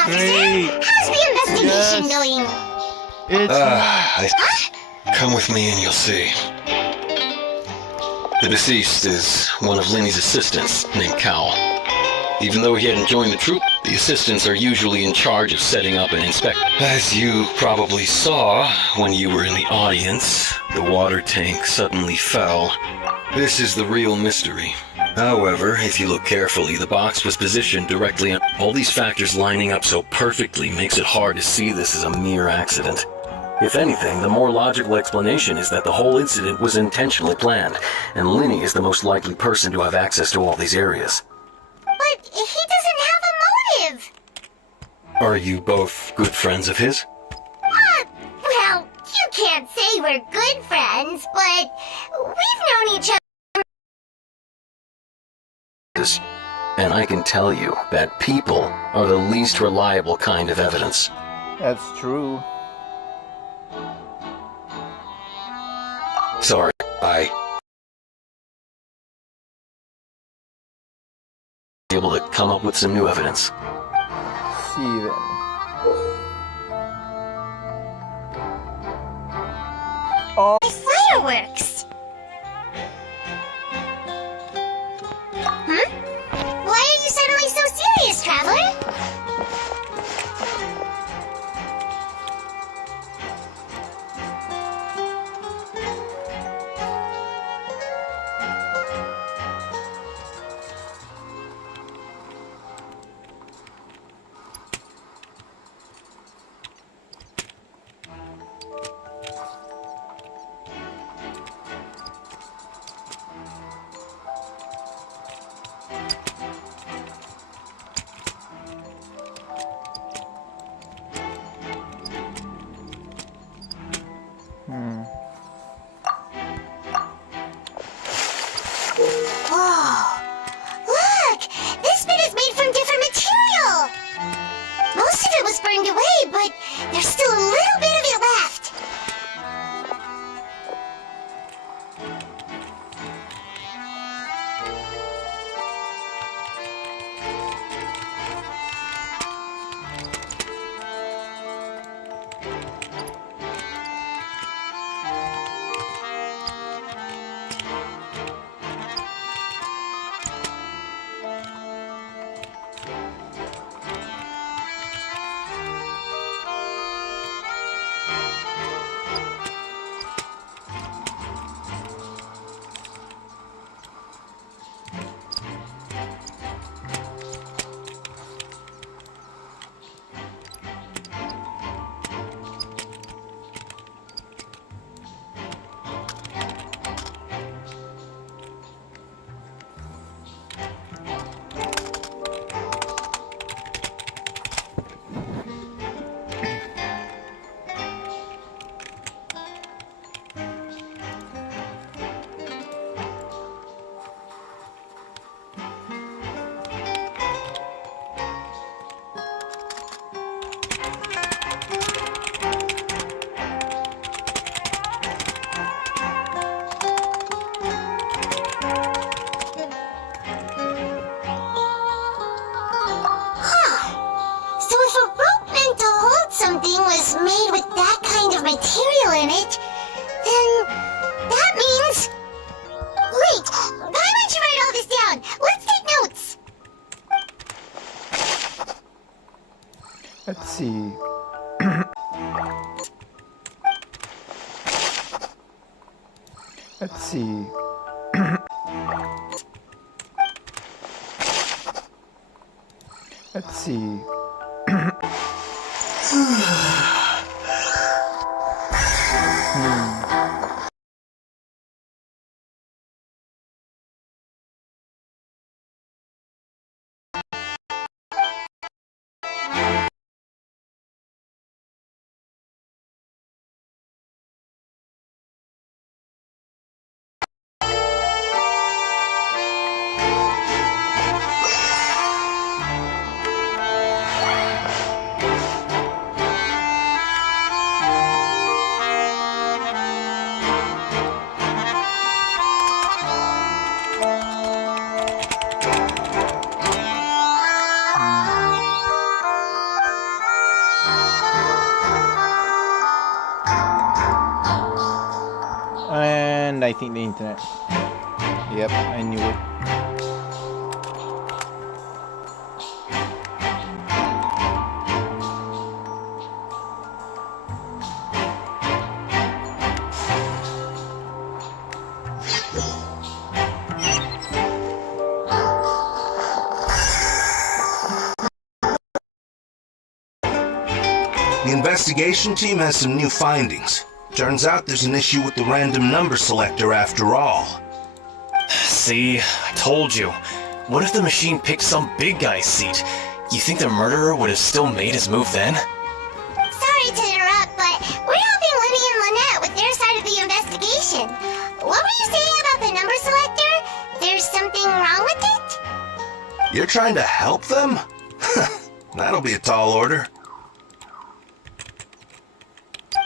officer. great. How's the investigation going? Come with me and you'll see. The deceased is one of Linny's assistants, named Cowell. Even though he hadn't joined the troupe, the assistants are usually in charge of setting up and inspect. As you probably saw when you were in the audience, the water tank suddenly fell. This is the real mystery. However, if you look carefully, the box was positioned directly on. All these factors lining up so perfectly makes it hard to see this as a mere accident. If anything, the more logical explanation is that the whole incident was intentionally planned, and Linny is the most likely person to have access to all these areas. But he doesn't have a motive. Are you both good friends of his? Well, you can't say we're good friends, but we've known each other. And I can tell you that people are the least reliable kind of evidence. That's true. Sorry, able to come up with some new evidence. See then. Oh. Fireworks! Why are you suddenly so serious, Traveler? Whoa! Look! This bit is made from different material! Most of it was burned away, but there's still a little bit of it left. see. Let's see. Let's see. And I think the internet. Yep, I knew it. The investigation team has some new findings. Turns out there's an issue with the random number selector after all. See, I told you. What if the machine picked some big guy's seat? You think the murderer would have still made his move then? Sorry to interrupt, but we're helping Lenny and Lynette with their side of the investigation. What were you saying about the number selector? There's something wrong with it? You're trying to help them? That'll be a tall order.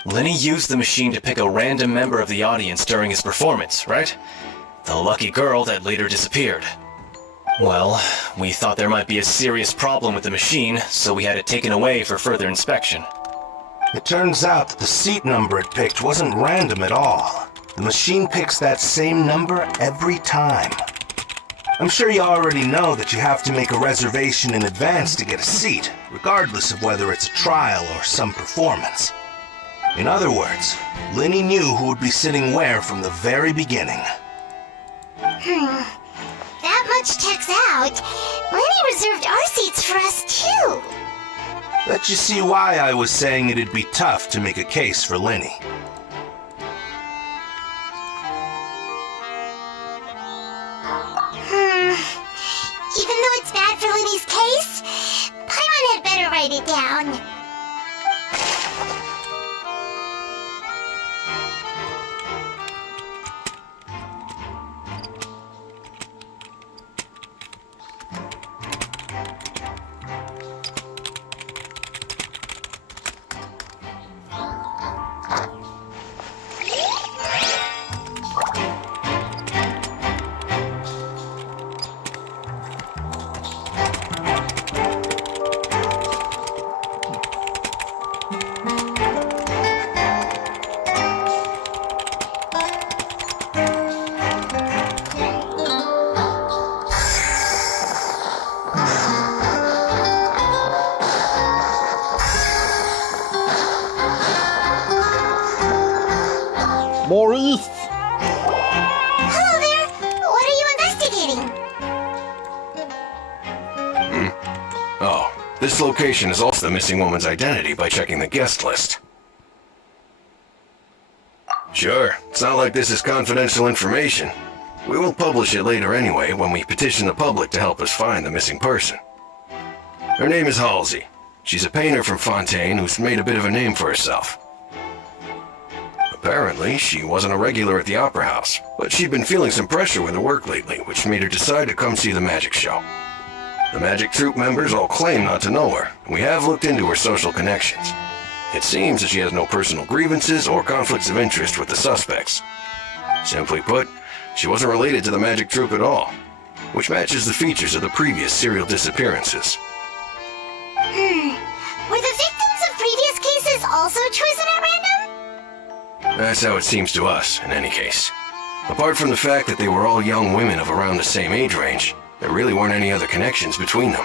Lenny used the machine to pick a random member of the audience during his performance, right? The lucky girl that later disappeared. Well, we thought there might be a serious problem with the machine, so we had it taken away for further inspection. It turns out that the seat number it picked wasn't random at all. The machine picks that same number every time. I'm sure you already know that you have to make a reservation in advance to get a seat, regardless of whether it's a trial or some performance. In other words, Lenny knew who would be sitting where from the very beginning. That much checks out. Lenny reserved our seats for us too. Let you see why I was saying it'd be tough to make a case for Lenny. Even though it's bad for Lenny's case, Paimon had better write it down. Maurice! Hello there! What are you investigating? Oh, this location is also the missing woman's identity by checking the guest list. Sure, it's not like this is confidential information. We will publish it later anyway when we petition the public to help us find the missing person. Her name is Halsey. She's a painter from Fontaine who's made a bit of a name for herself. Apparently, she wasn't a regular at the Opera House, but she'd been feeling some pressure with her work lately, which made her decide to come see the magic show. The magic troupe members all claim not to know her, and we have looked into her social connections. It seems that she has no personal grievances or conflicts of interest with the suspects. Simply put, she wasn't related to the magic troupe at all, which matches the features of the previous serial disappearances. Were the victims of previous cases also chosen at random? That's how it seems to us, in any case. Apart from the fact that they were all young women of around the same age range, there really weren't any other connections between them.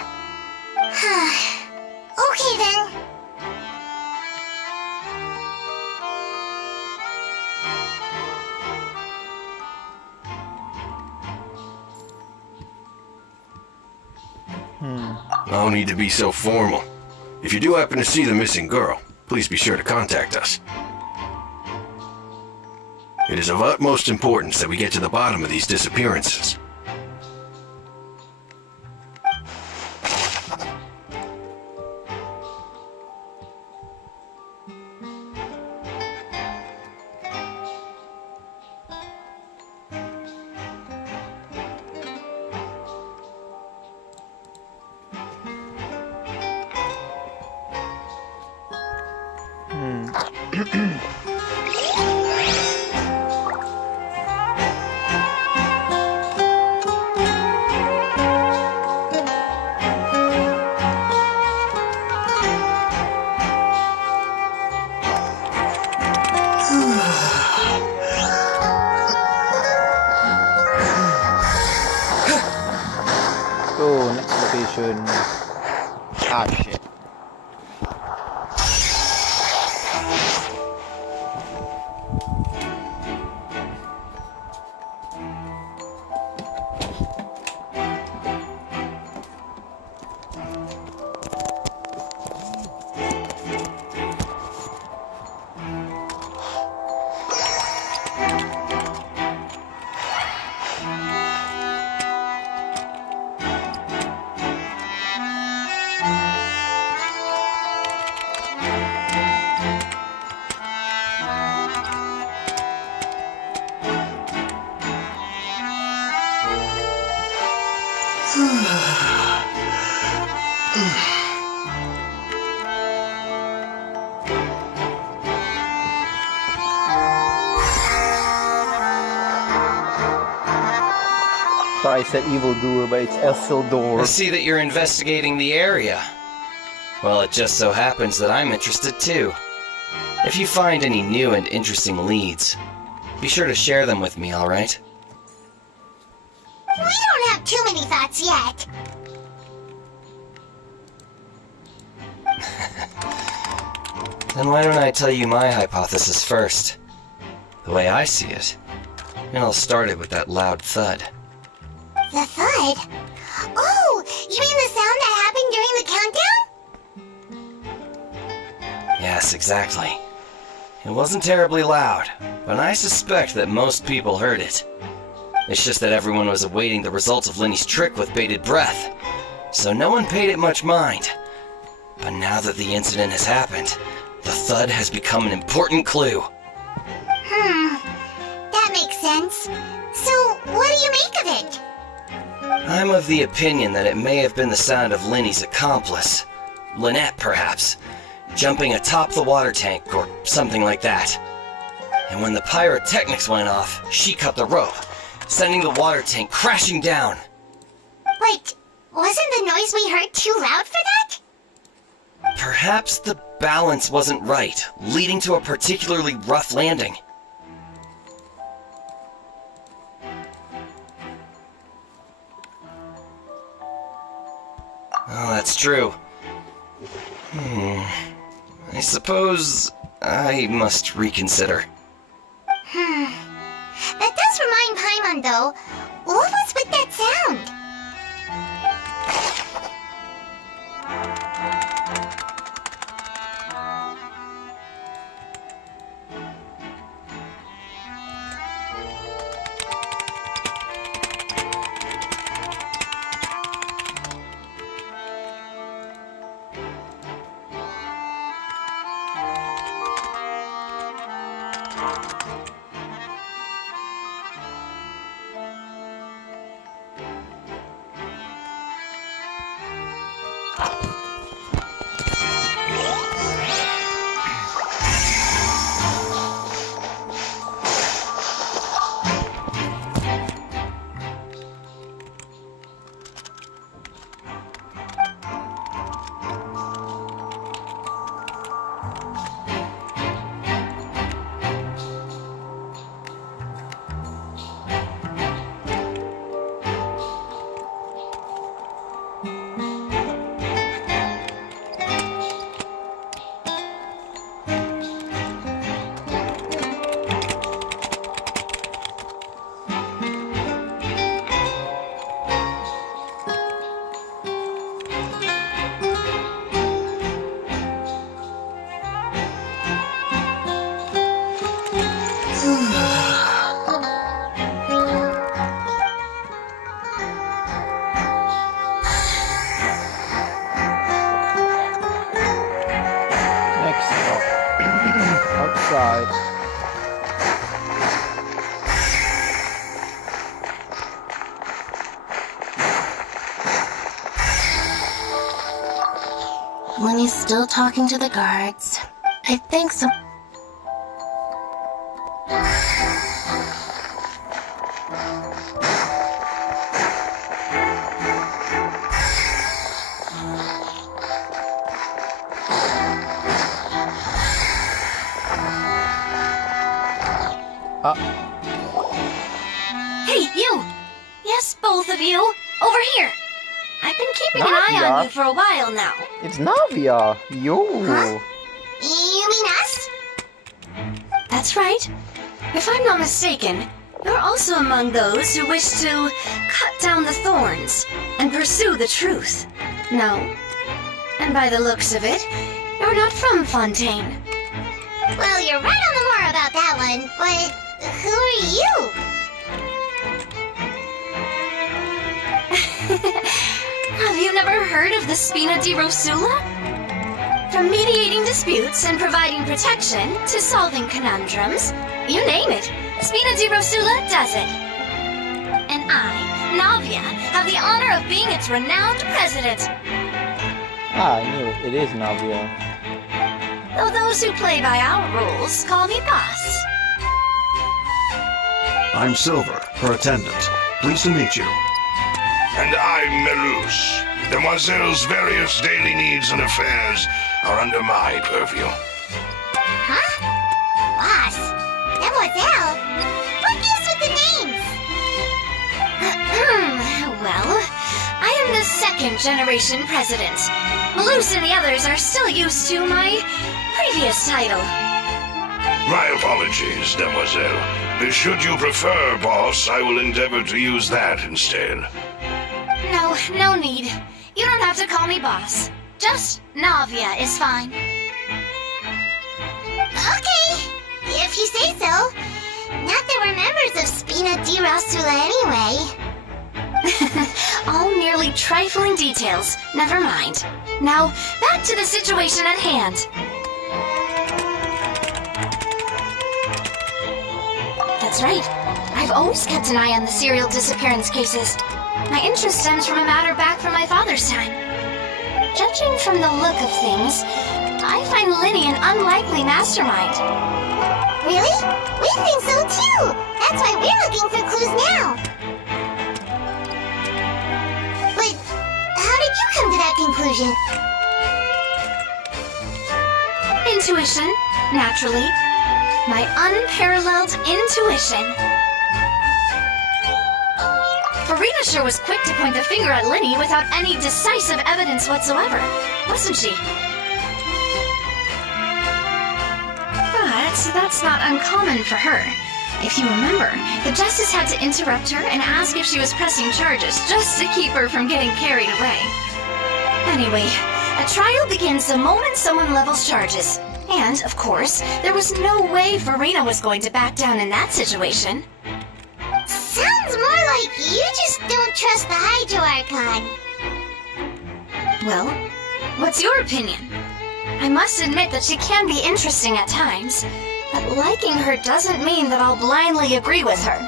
Okay then. No need to be so formal. If you do happen to see the missing girl, please be sure to contact us. It is of utmost importance that we get to the bottom of these disappearances. So, next location. Ah, shit. Sorry, I said evildoer, but it's Elsildor. I see that you're investigating the area. Well, it just so happens that I'm interested too. If you find any new and interesting leads, be sure to share them with me, alright? We don't have too many thoughts yet. Then why don't I tell you my hypothesis first? The way I see it. It all started with that loud thud. The thud? Oh, you mean the sound that happened during the countdown? Yes, exactly. It wasn't terribly loud, but I suspect that most people heard it. It's just that everyone was awaiting the results of Lenny's trick with bated breath, so no one paid it much mind. But now that the incident has happened, the thud has become an important clue. That makes sense. So, what do you make of it? I'm of the opinion that it may have been the sound of Lenny's accomplice, Lynette perhaps, jumping atop the water tank or something like that. And when the pyrotechnics went off, she cut the rope, sending the water tank crashing down. Wait, wasn't the noise we heard too loud for that? Perhaps the balance wasn't right, leading to a particularly rough landing. Oh, that's true. I suppose I must reconsider. That does remind Paimon, though. What was with that sound? still talking to the guards. I think some... Hey, you! Yes, both of you! Over here! I've been keeping an eye on you for a while now. It's Navia. Yo. Huh? You mean us? That's right. If I'm not mistaken, you're also among those who wish to cut down the thorns and pursue the truth. No. And by the looks of it, you're not from Fontaine. Well, you're right on the more about that one, but who are you? Have you never heard of the Spina di Rosula? From mediating disputes and providing protection to solving conundrums, you name it, Spina di Rosula does it. And I, Navia, have the honor of being its renowned president. Ah, I knew it. It is Navia. Though those who play by our rules call me boss. I'm Silver, her attendant. Pleased to meet you. And I'm Melus. Demoiselle's various daily needs and affairs are under my purview. Huh? Boss? Demoiselle? What gives with the names? Well, I am the second generation president. Malus and the others are still used to my previous title. My apologies, Demoiselle. Should you prefer, boss, I will endeavor to use that instead. No need. You don't have to call me boss. Just Navia is fine. Okay, if you say so. Not that we're members of Spina di Rosula anyway. All merely trifling details. Never mind. Now, back to the situation at hand. That's right. I've always kept an eye on the serial disappearance cases. My interest stems from a matter back from my father's time. Judging from the look of things, I find Linny an unlikely mastermind. Really? We think so too! That's why we're looking for clues now! But how did you come to that conclusion? Intuition, naturally. My unparalleled intuition. Farina sure was quick to point the finger at Linny without any decisive evidence whatsoever, wasn't she? But that's not uncommon for her. If you remember, the justice had to interrupt her and ask if she was pressing charges just to keep her from getting carried away. Anyway, a trial begins the moment someone levels charges. And, of course, there was no way Farina was going to back down in that situation. Sounds more like you just don't trust the Hydro Archon. Well, what's your opinion? I must admit that she can be interesting at times, but liking her doesn't mean that I'll blindly agree with her.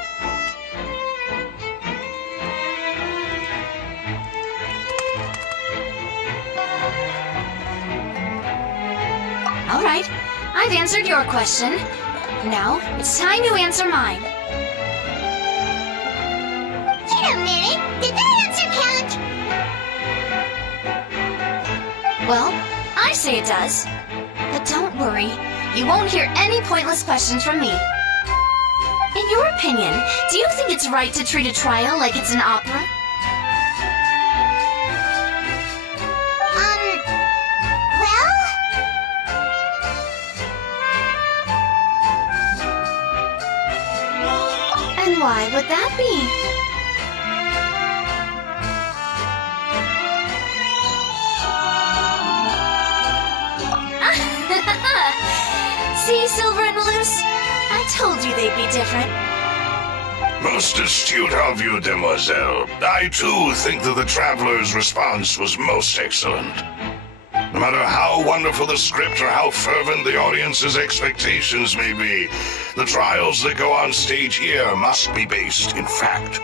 All right, I've answered your question. Now, it's time to answer mine. Wait a minute, did that answer count? Well, I say it does. But don't worry, you won't hear any pointless questions from me. In your opinion, do you think it's right to treat a trial like it's an opera? Well... And why would that be? See, Silver and Malus? I told you they'd be different. Most astute of you, Demoiselle. I, too, think that the Traveler's response was most excellent. No matter how wonderful the script or how fervent the audience's expectations may be, the trials that go on stage here must be based in fact.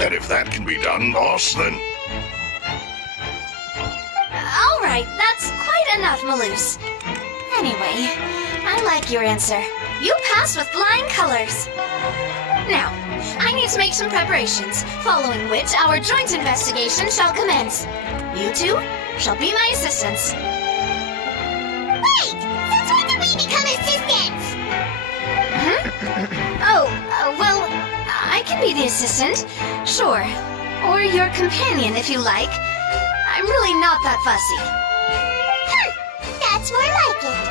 And if that can be done, boss, then... Alright, that's quite enough, Maloose. Anyway, I like your answer. You passed with flying colors. Now, I need to make some preparations, following which our joint investigation shall commence. You two shall be my assistants. Wait! Since when did we become assistants? Well, I can be the assistant, sure. Or your companion, if you like. I'm really not that fussy. That's more like it.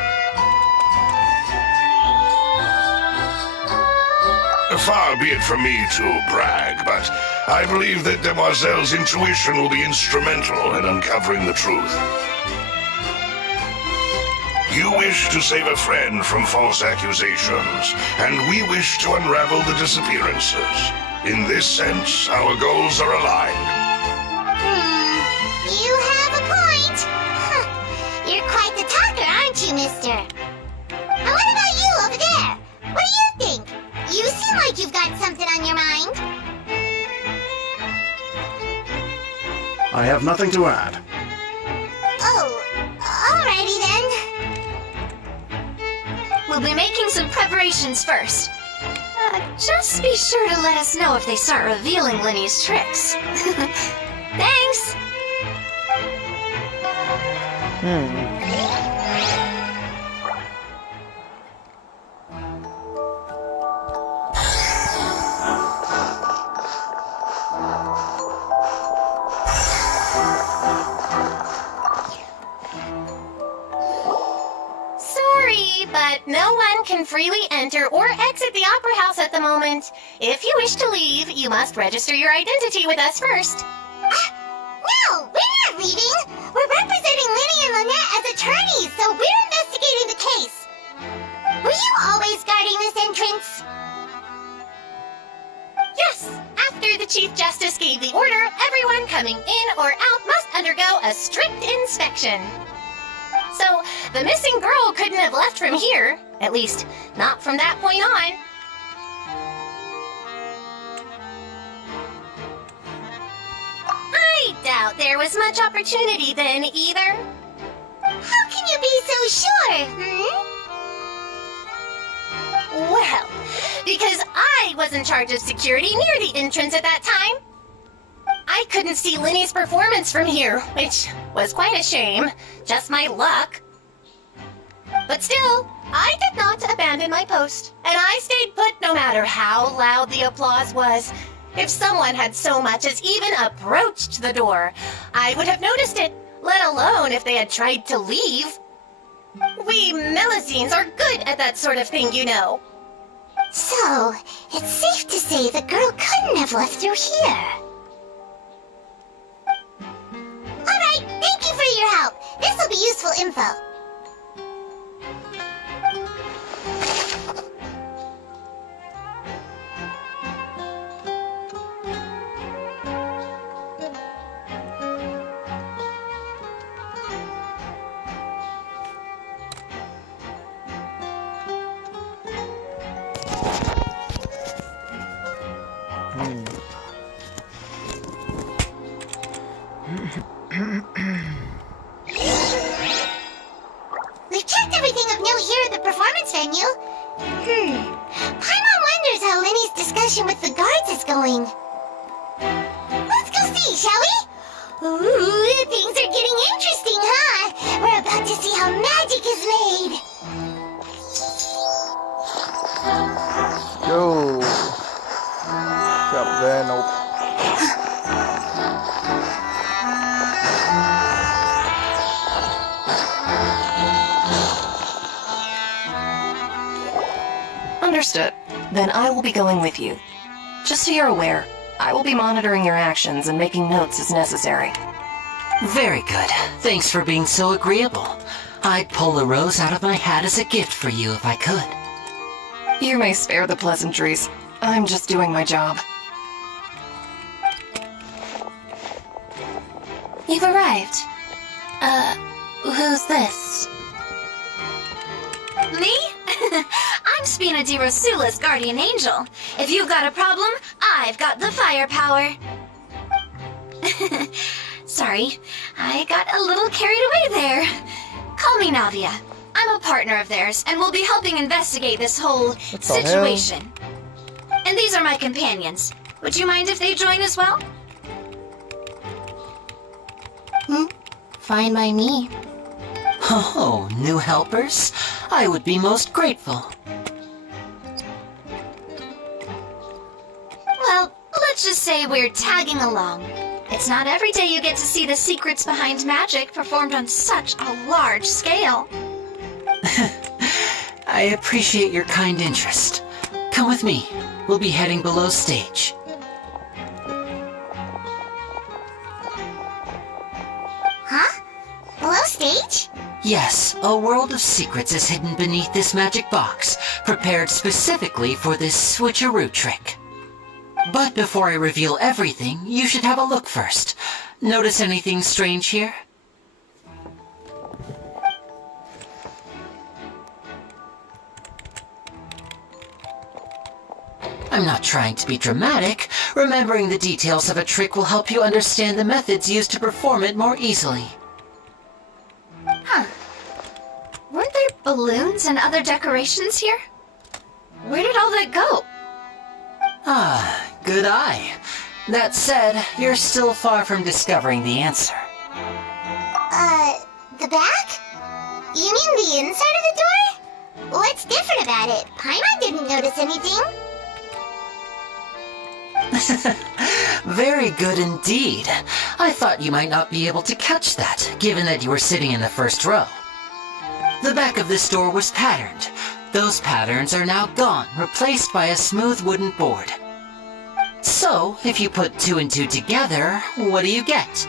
Far be it from me to brag, but I believe that Demoiselle's intuition will be instrumental in uncovering the truth. You wish to save a friend from false accusations, and we wish to unravel the disappearances. In this sense, our goals are aligned. You have a point. Huh. You're quite the talker, aren't you, mister? And what about you over there? What do you think? You seem like you've got something on your mind. I have nothing to add. Oh, alrighty then. We'll be making some preparations first. Just be sure to let us know if they start revealing Linny's tricks. Thanks! Sorry, but no one can freely enter or exit the Opera House at the moment. If you wish to leave, you must register your identity with us first. No, we're not leaving. We're representing Linny and Lynette as attorneys, so we're investigating the case. Were you always guarding this entrance? Yes, after the Chief Justice gave the order, everyone coming in or out must undergo a strict inspection. So, the missing girl couldn't have left from here. At least, not from that point on. I doubt there was much opportunity then, either. How can you be so sure, Well, because I was in charge of security near the entrance at that time. I couldn't see Linny's performance from here, which was quite a shame. Just my luck. But still, I did not abandon my post, and I stayed put no matter how loud the applause was. If someone had so much as even approached the door, I would have noticed it, let alone if they had tried to leave. We Melusines are good at that sort of thing, you know. So, it's safe to say the girl couldn't have left through here. Alright, thank you for your help. This will be useful info. We've checked everything of note here at the performance venue. Paimon wonders how Linny's discussion with the guards is going. Let's go see, shall we? Ooh, things are getting interesting, huh? We're about to see how magic is made. Yo. Up there, nope. Understood. Then I will be going with you. Just so you're aware, I will be monitoring your actions and making notes as necessary. Very good. Thanks for being so agreeable. I'd pull a rose out of my hat as a gift for you if I could. You may spare the pleasantries. I'm just doing my job. You've arrived. Who's this? Me? I'm Spina di Rosula's guardian angel. If you've got a problem, I've got the firepower. Sorry, I got a little carried away there. Call me Navia. I'm a partner of theirs, and will be helping investigate this whole the hell? situation. And these are my companions. Would you mind if they join as well? Fine by me. Oh, new helpers? I would be most grateful. Well, let's just say we're tagging along. It's not every day you get to see the secrets behind magic performed on such a large scale. I appreciate your kind interest. Come with me. We'll be heading below stage. Huh? Below stage? Yes, a world of secrets is hidden beneath this magic box, prepared specifically for this switcheroo trick. But before I reveal everything, you should have a look first. Notice anything strange here? I'm not trying to be dramatic. Remembering the details of a trick will help you understand the methods used to perform it more easily. Huh. Weren't there balloons and other decorations here? Where did all that go? Ah, good eye. That said, you're still far from discovering the answer. The back? You mean the inside of the door? What's different about it? Paimon didn't notice anything. Very good indeed. I thought you might not be able to catch that, given that you were sitting in the first row. The back of this door was patterned. Those patterns are now gone, replaced by a smooth wooden board. So, if you put 2 and 2 together, what do you get?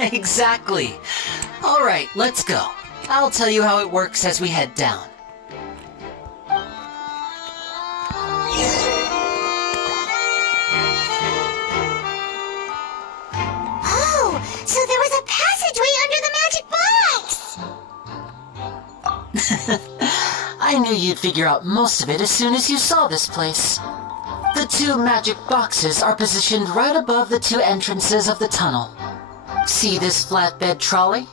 Exactly. All right, let's go. I'll tell you how it works as we head down. Oh, so there was a passageway under the magic box! I knew you'd figure out most of it as soon as you saw this place. The two magic boxes are positioned right above the two entrances of the tunnel. See this flatbed trolley?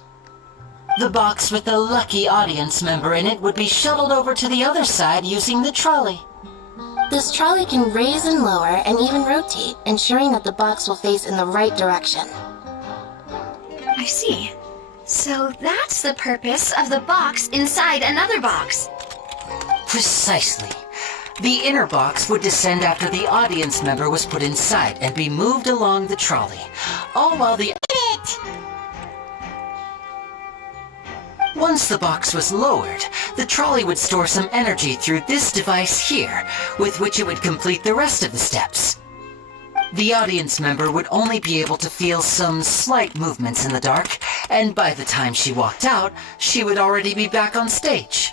The box with the lucky audience member in it would be shuttled over to the other side using the trolley. This trolley can raise and lower and even rotate, ensuring that the box will face in the right direction. I see. So that's the purpose of the box inside another box. Precisely. The inner box would descend after the audience member was put inside and be moved along the trolley, all while the... Once the box was lowered, the trolley would store some energy through this device here, with which it would complete the rest of the steps. The audience member would only be able to feel some slight movements in the dark, and by the time she walked out, she would already be back on stage.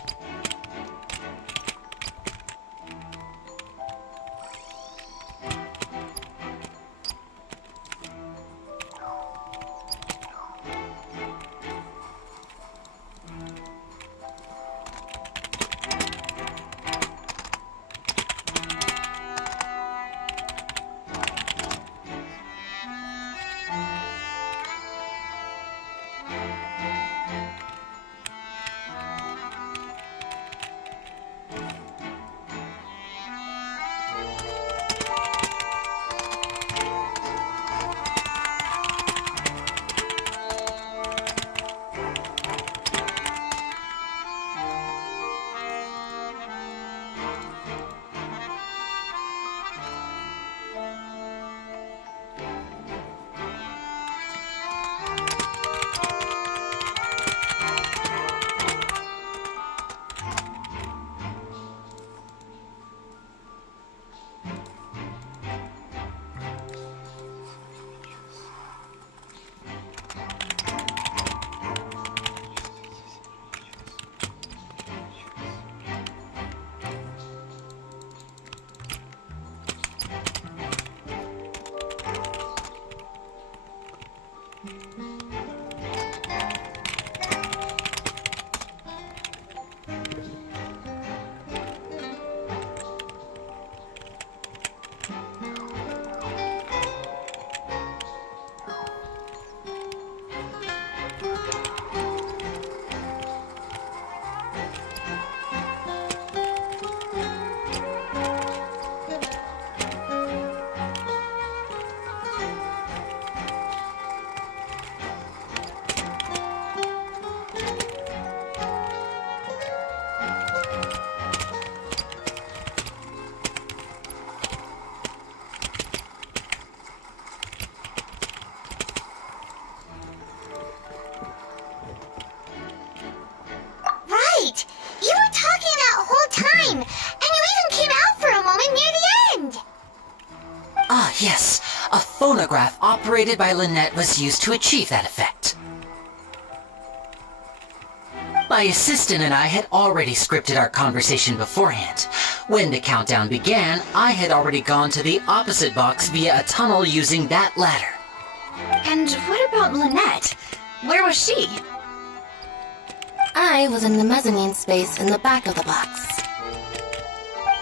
A phonograph operated by Lynette was used to achieve that effect. My assistant and I had already scripted our conversation beforehand. When the countdown began, I had already gone to the opposite box via a tunnel using that ladder. And what about Lynette? Where was she? I was in the mezzanine space in the back of the box.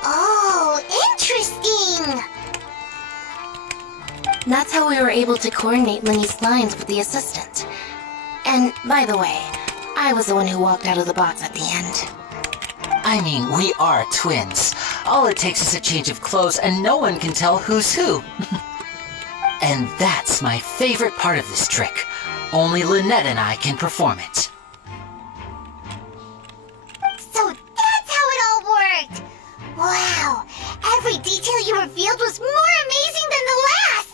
Oh, interesting! That's how we were able to coordinate Linny's lines with the assistant. And, by the way, I was the one who walked out of the box at the end. I mean, we are twins. All it takes is a change of clothes and no one can tell who's who. And that's my favorite part of this trick. Only Lynette and I can perform it. So that's how it all worked! Wow! Every detail you revealed was more amazing than the last!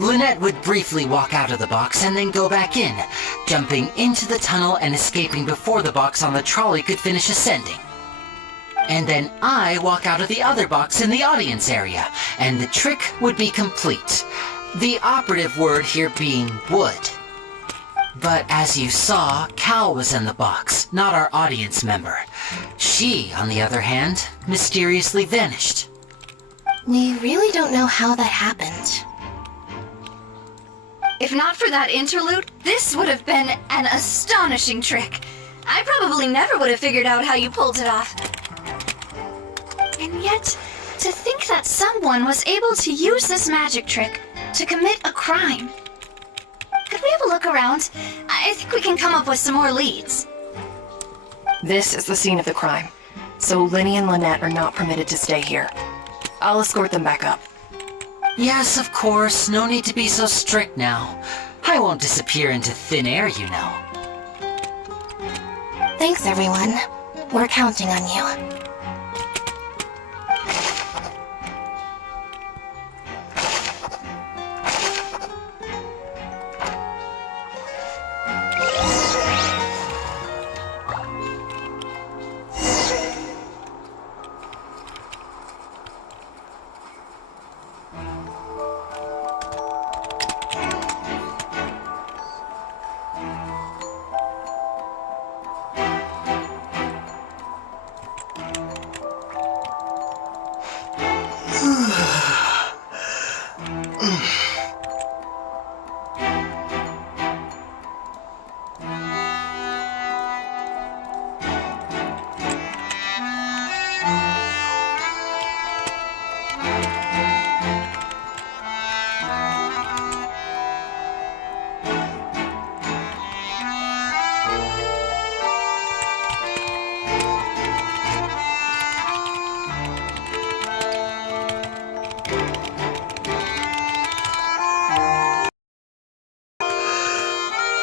Lynette would briefly walk out of the box and then go back in, jumping into the tunnel and escaping before the box on the trolley could finish ascending. And then I walk out of the other box in the audience area, and the trick would be complete. The operative word here being would. But as you saw, Cal was in the box, not our audience member. She, on the other hand, mysteriously vanished. We really don't know how that happened. If not for that interlude, this would have been an astonishing trick. I probably never would have figured out how you pulled it off. And yet, to think that someone was able to use this magic trick to commit a crime. Could we have a look around? I think we can come up with some more leads. This is the scene of the crime, so Linny and Lynette are not permitted to stay here. I'll escort them back up. Yes, of course. No need to be so strict now. I won't disappear into thin air, you know. Thanks, everyone. We're counting on you.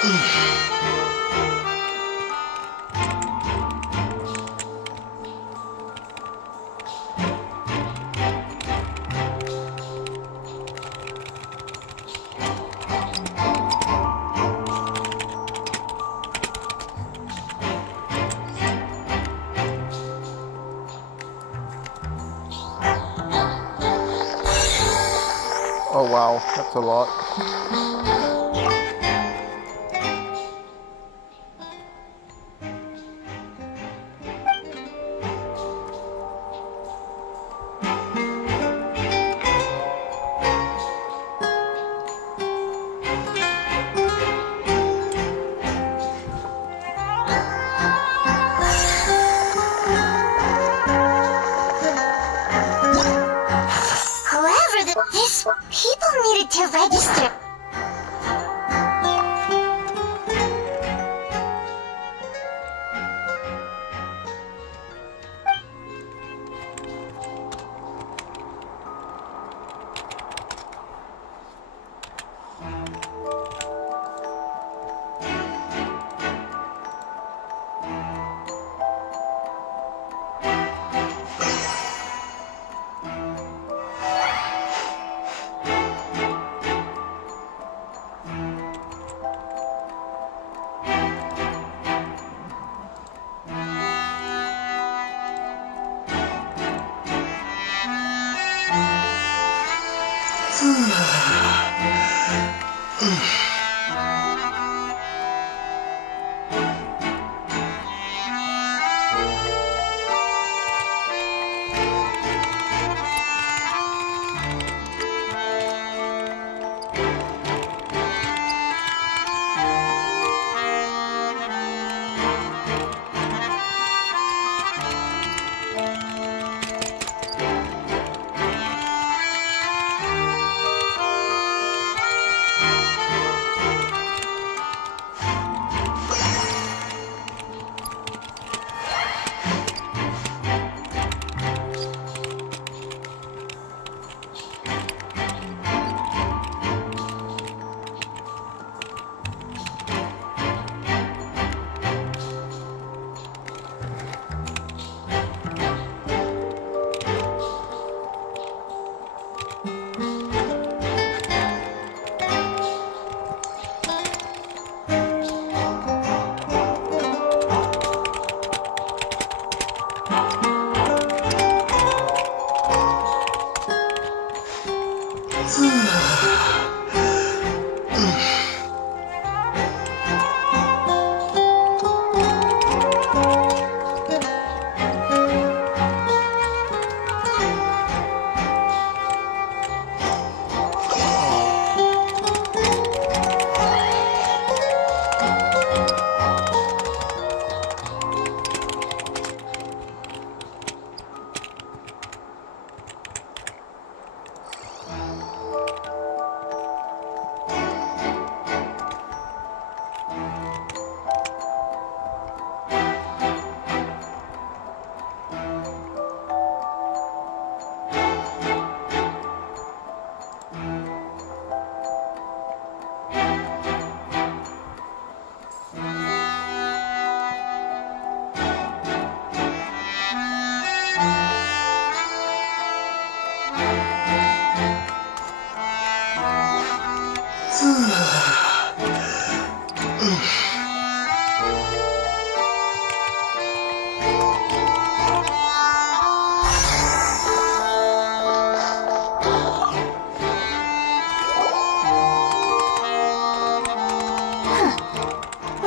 Oh wow, that's a lot. These people needed to register.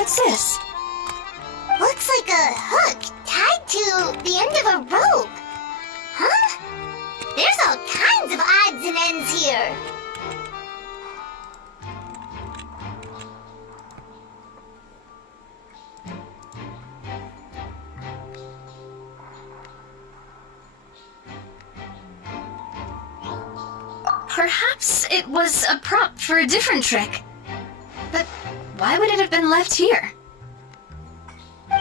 What's this? Looks like a hook tied to the end of a rope. Huh? There's all kinds of odds and ends here. Perhaps it was a prop for a different trick. But why would it have been left here?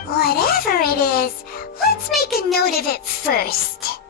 Whatever it is, let's make a note of it first.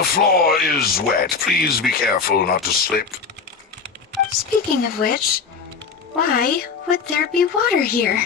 The floor is wet. Please be careful not to slip. Speaking of which, why would there be water here?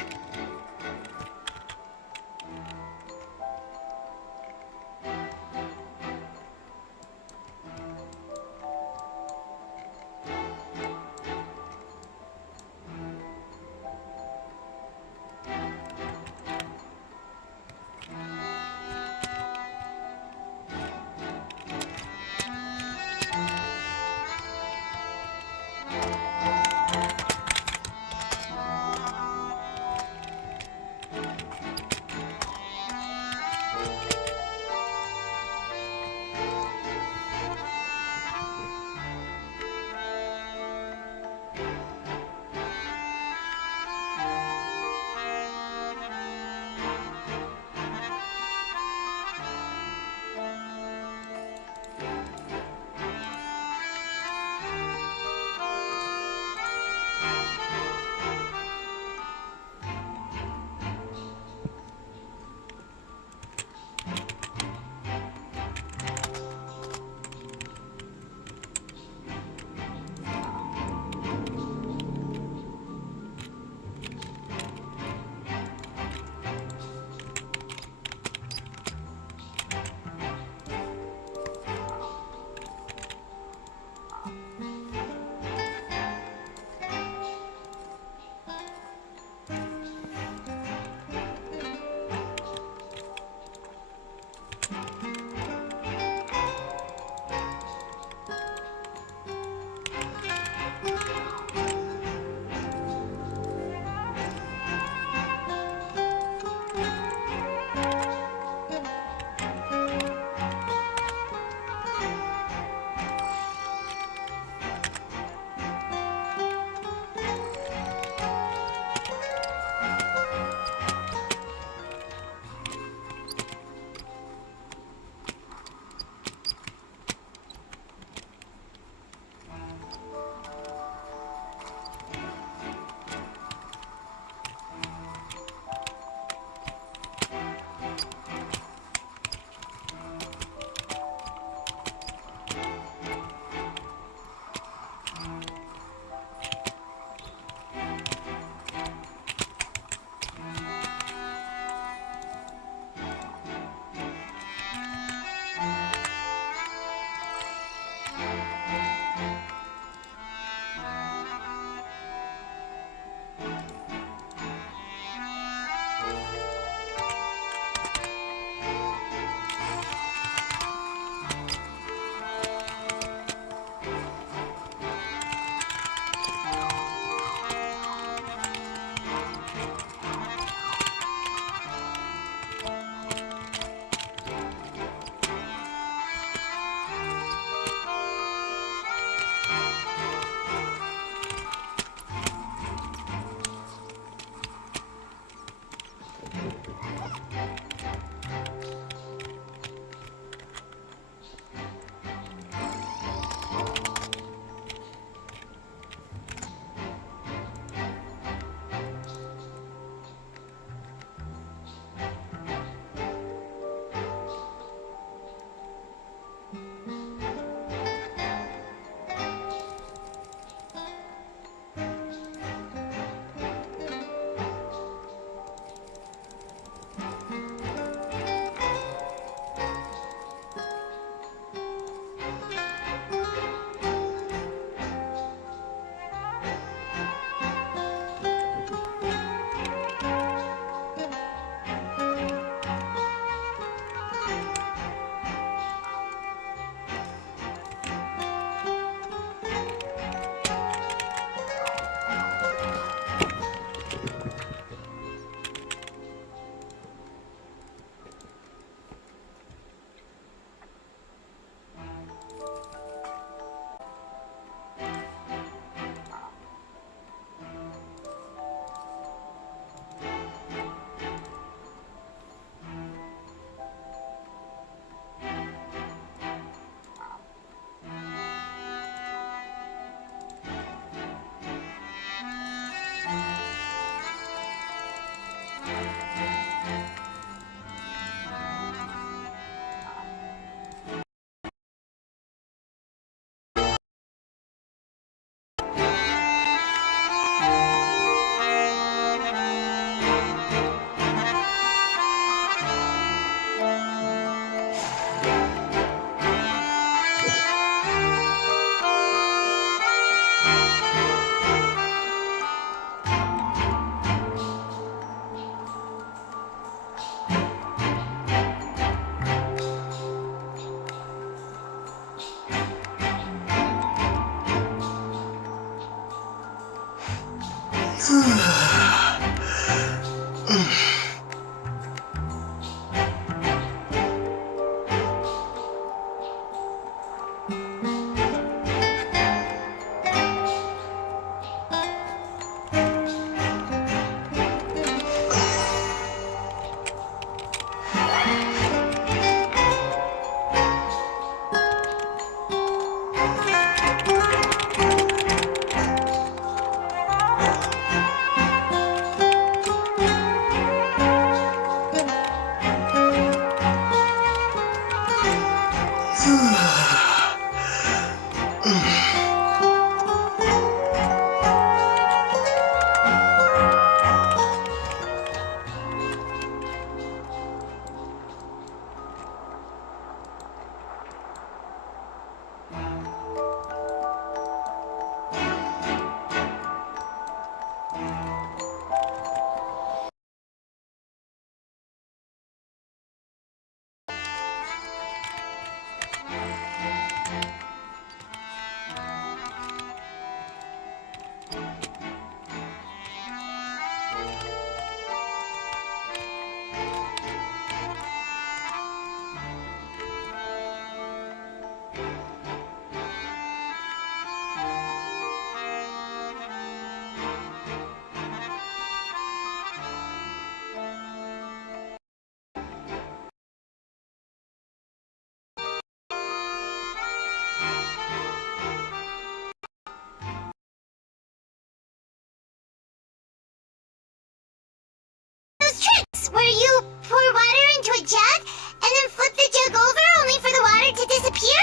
Those tricks where you pour water into a jug and then flip the jug over only for the water to disappear?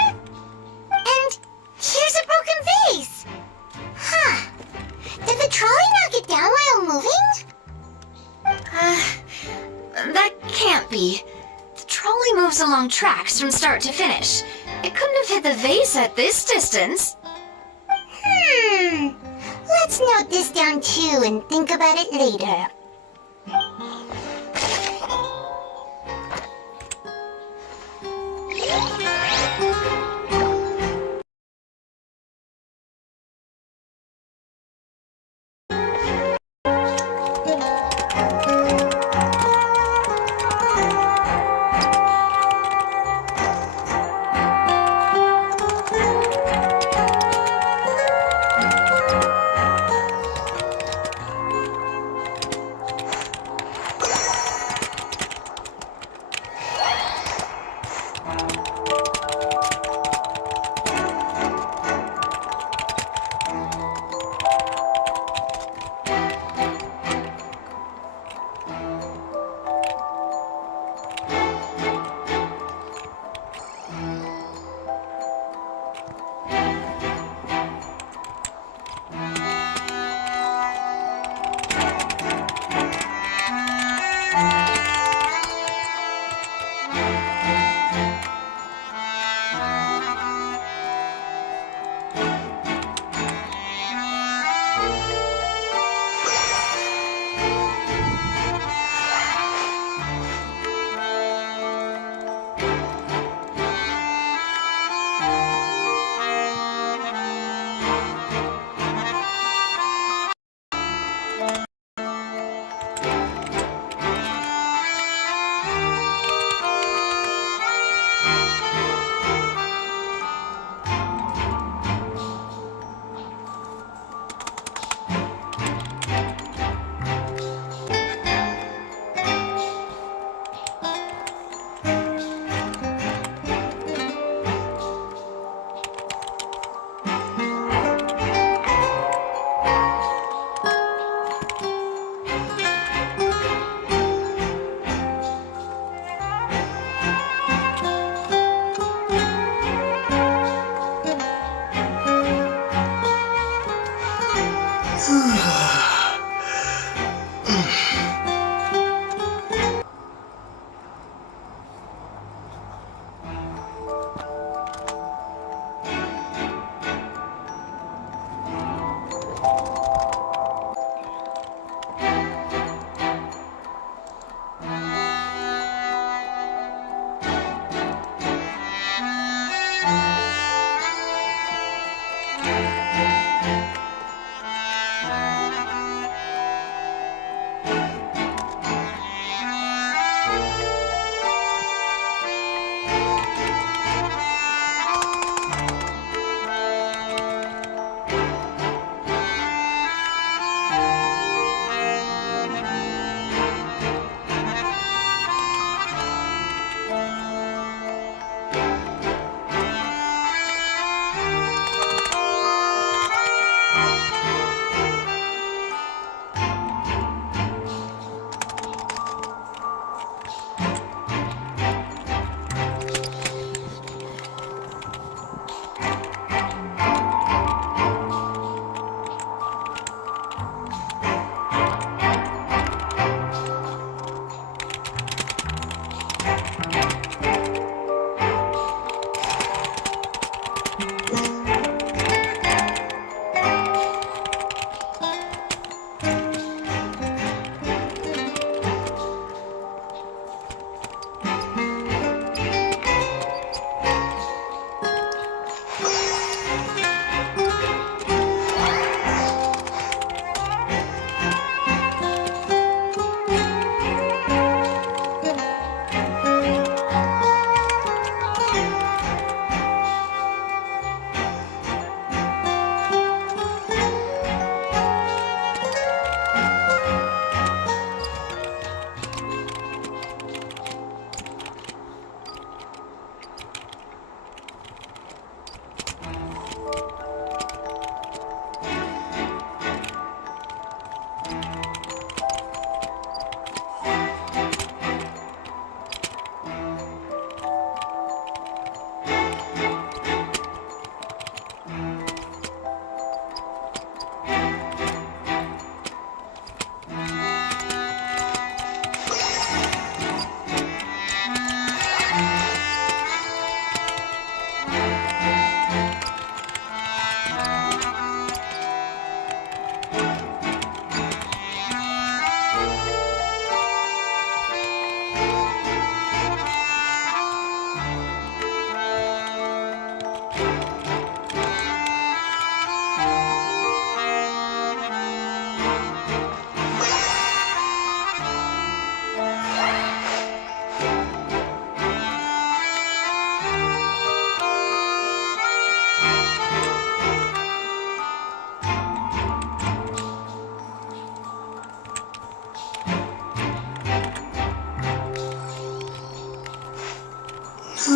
And here's a broken vase. Huh. Did the trolley knock it down while moving? That can't be. The trolley moves along tracks from start to finish. It couldn't have hit the vase at this distance. Let's note this down too and think about it later.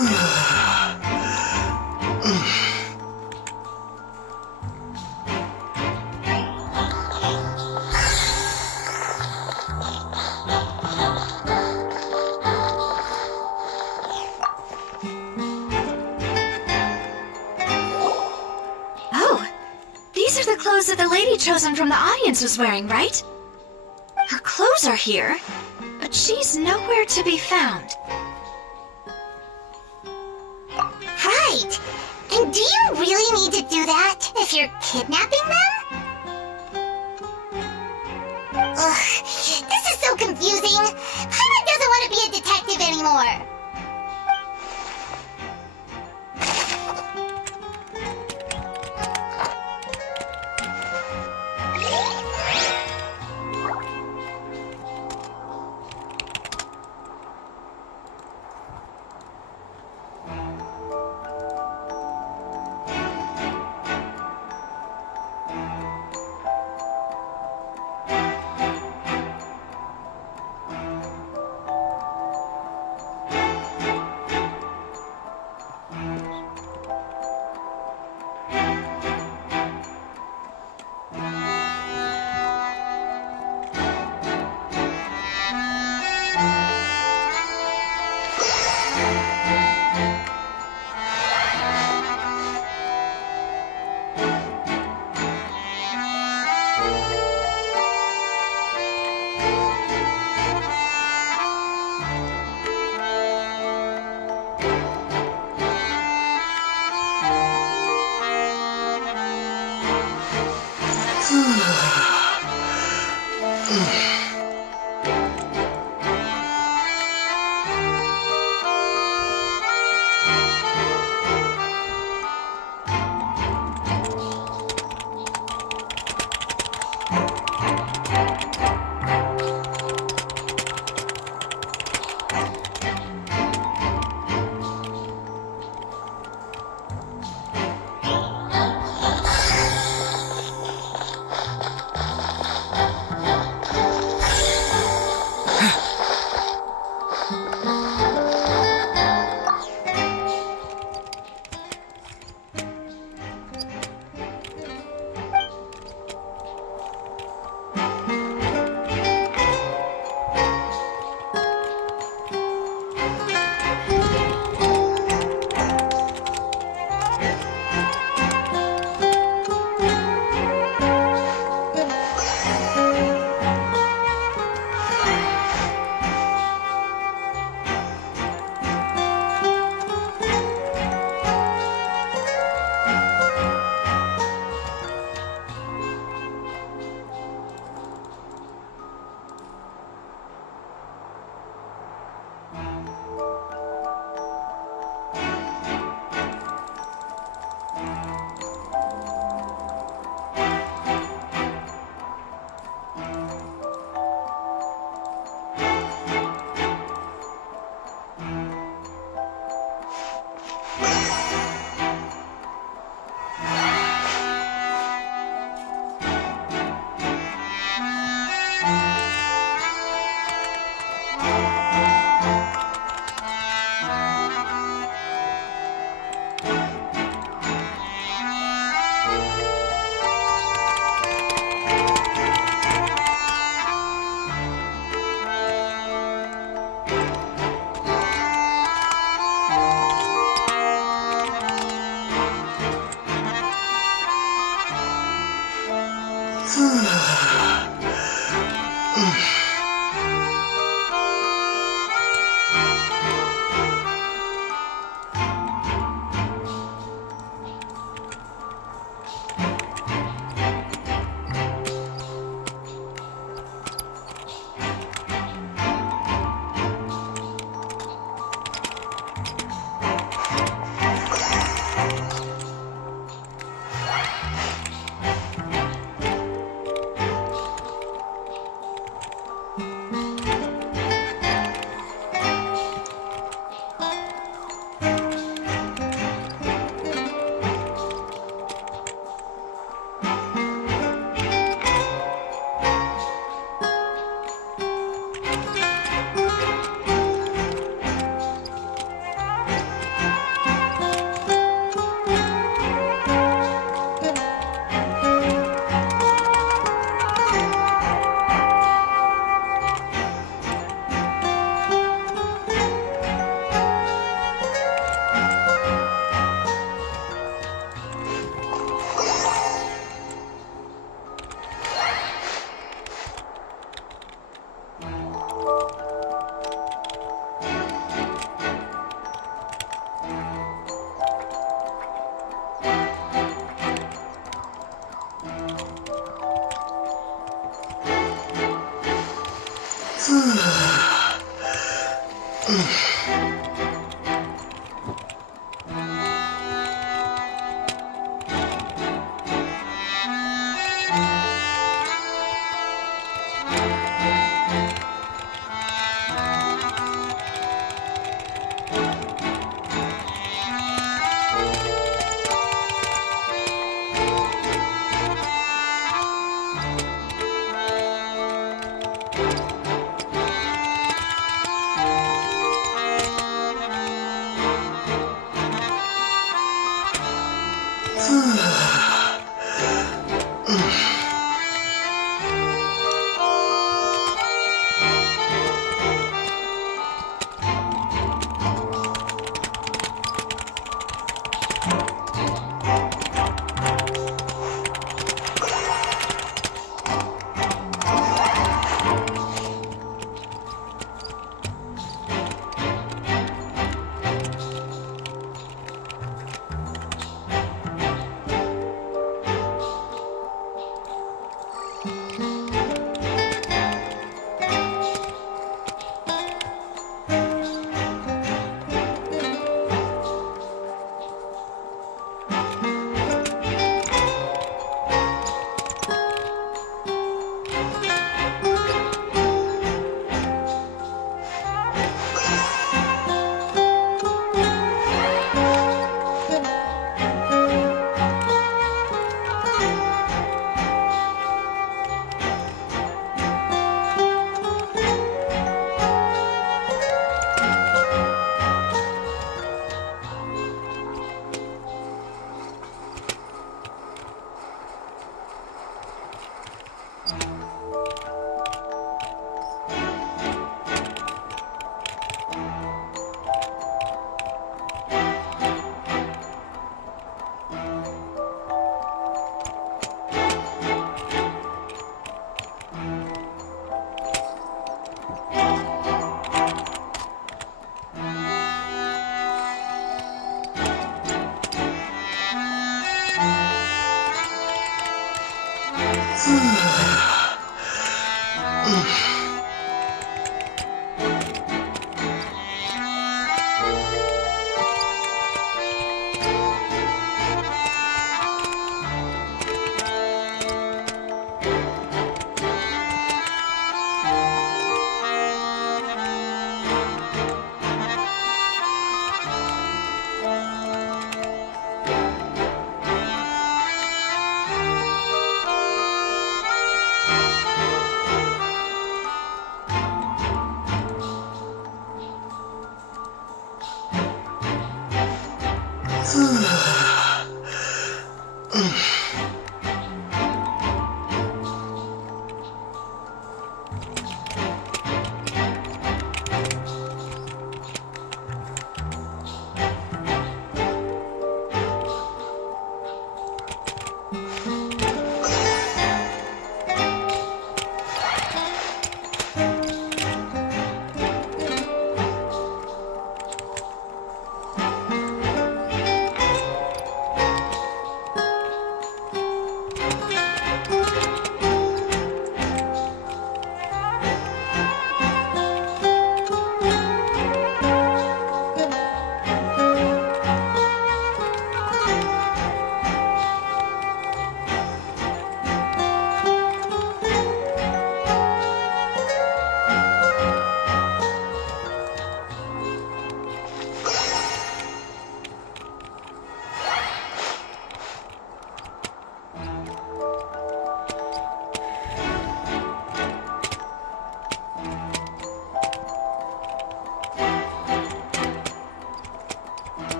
Oh, these are the clothes that the lady chosen from the audience was wearing, right? Her clothes are here, but she's nowhere to be found. Right. And do you really need to do that if you're kidnapping them? Ugh, this is so confusing. Paimon doesn't want to be a detective anymore.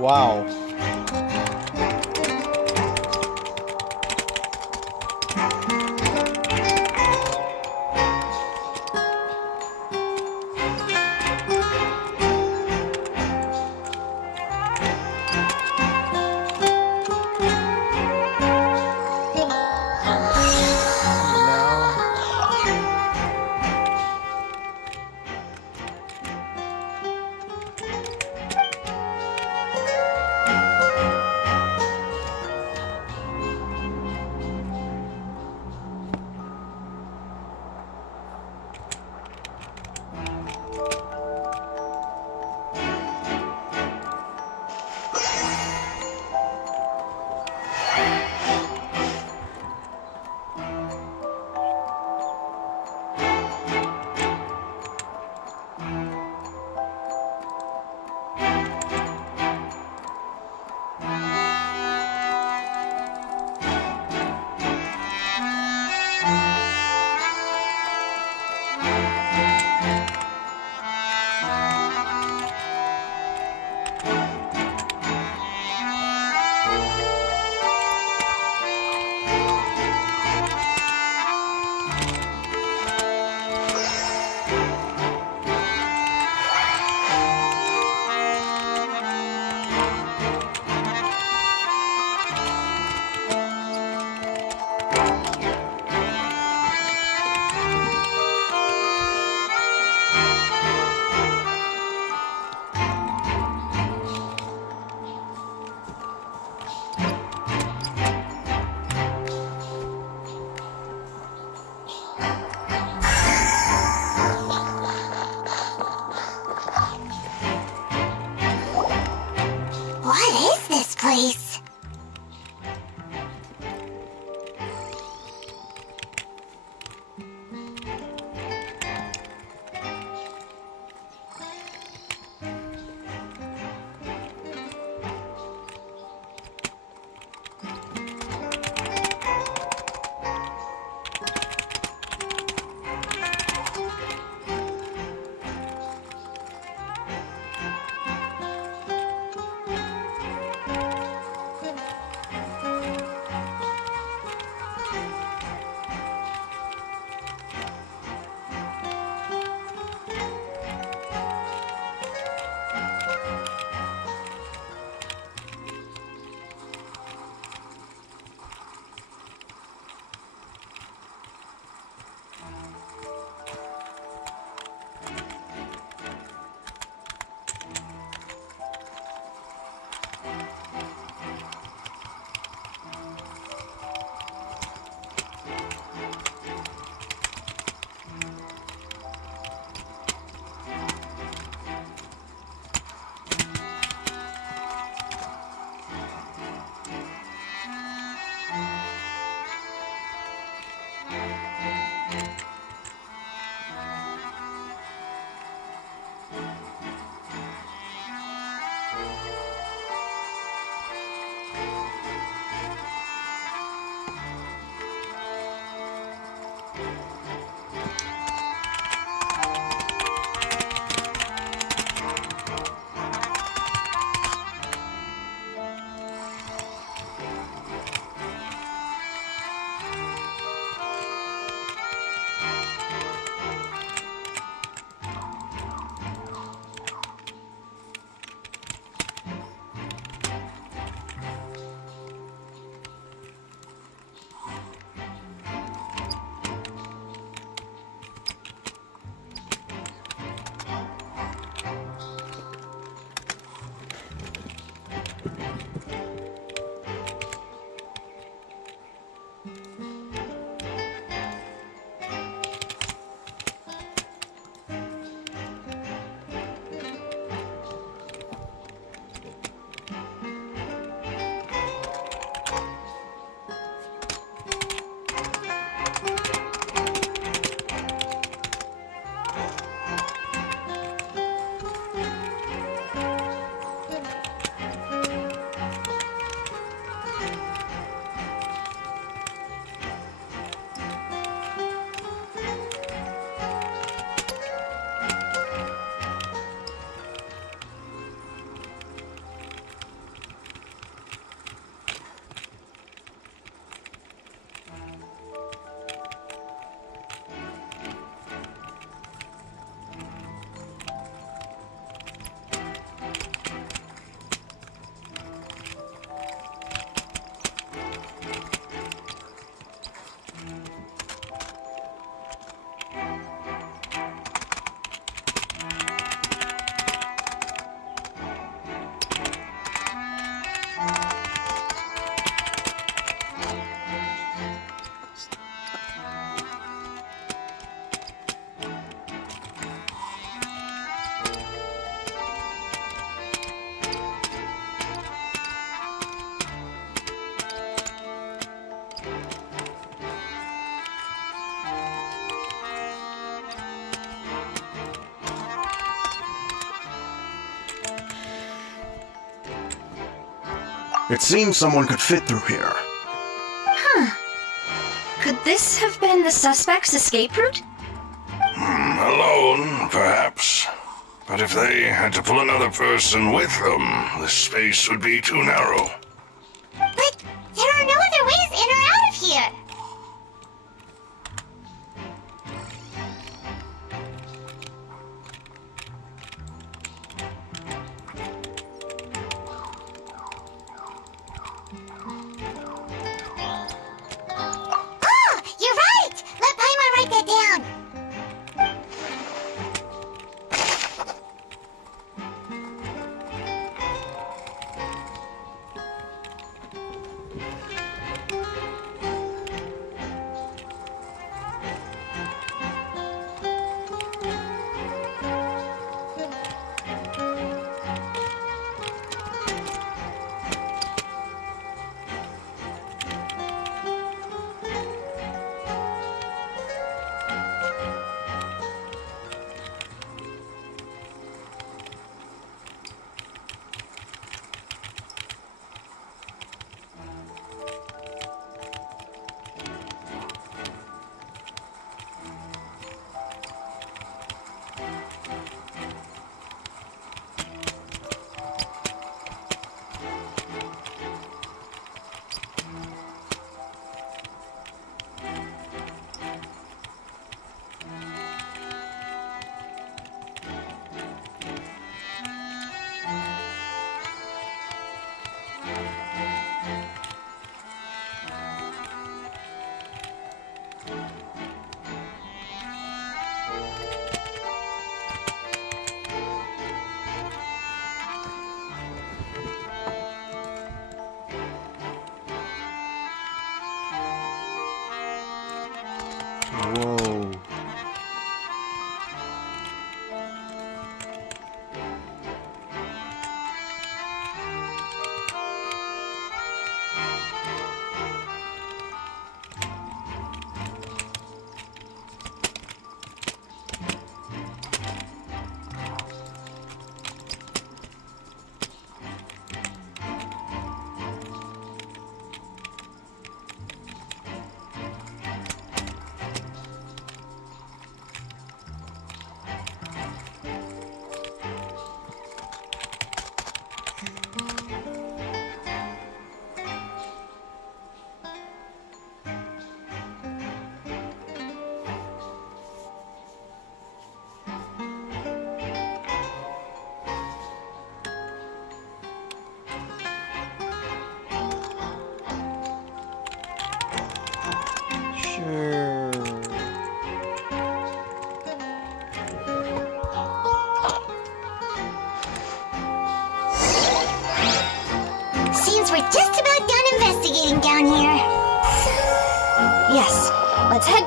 Wow. It seems someone could fit through here. Huh. Could this have been the suspect's escape route? Alone, perhaps. But if they had to pull another person with them, the space would be too narrow. But there are no other ways in or out of here. Oh, you're right! Let Paimon write that down. Whoa.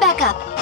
back up.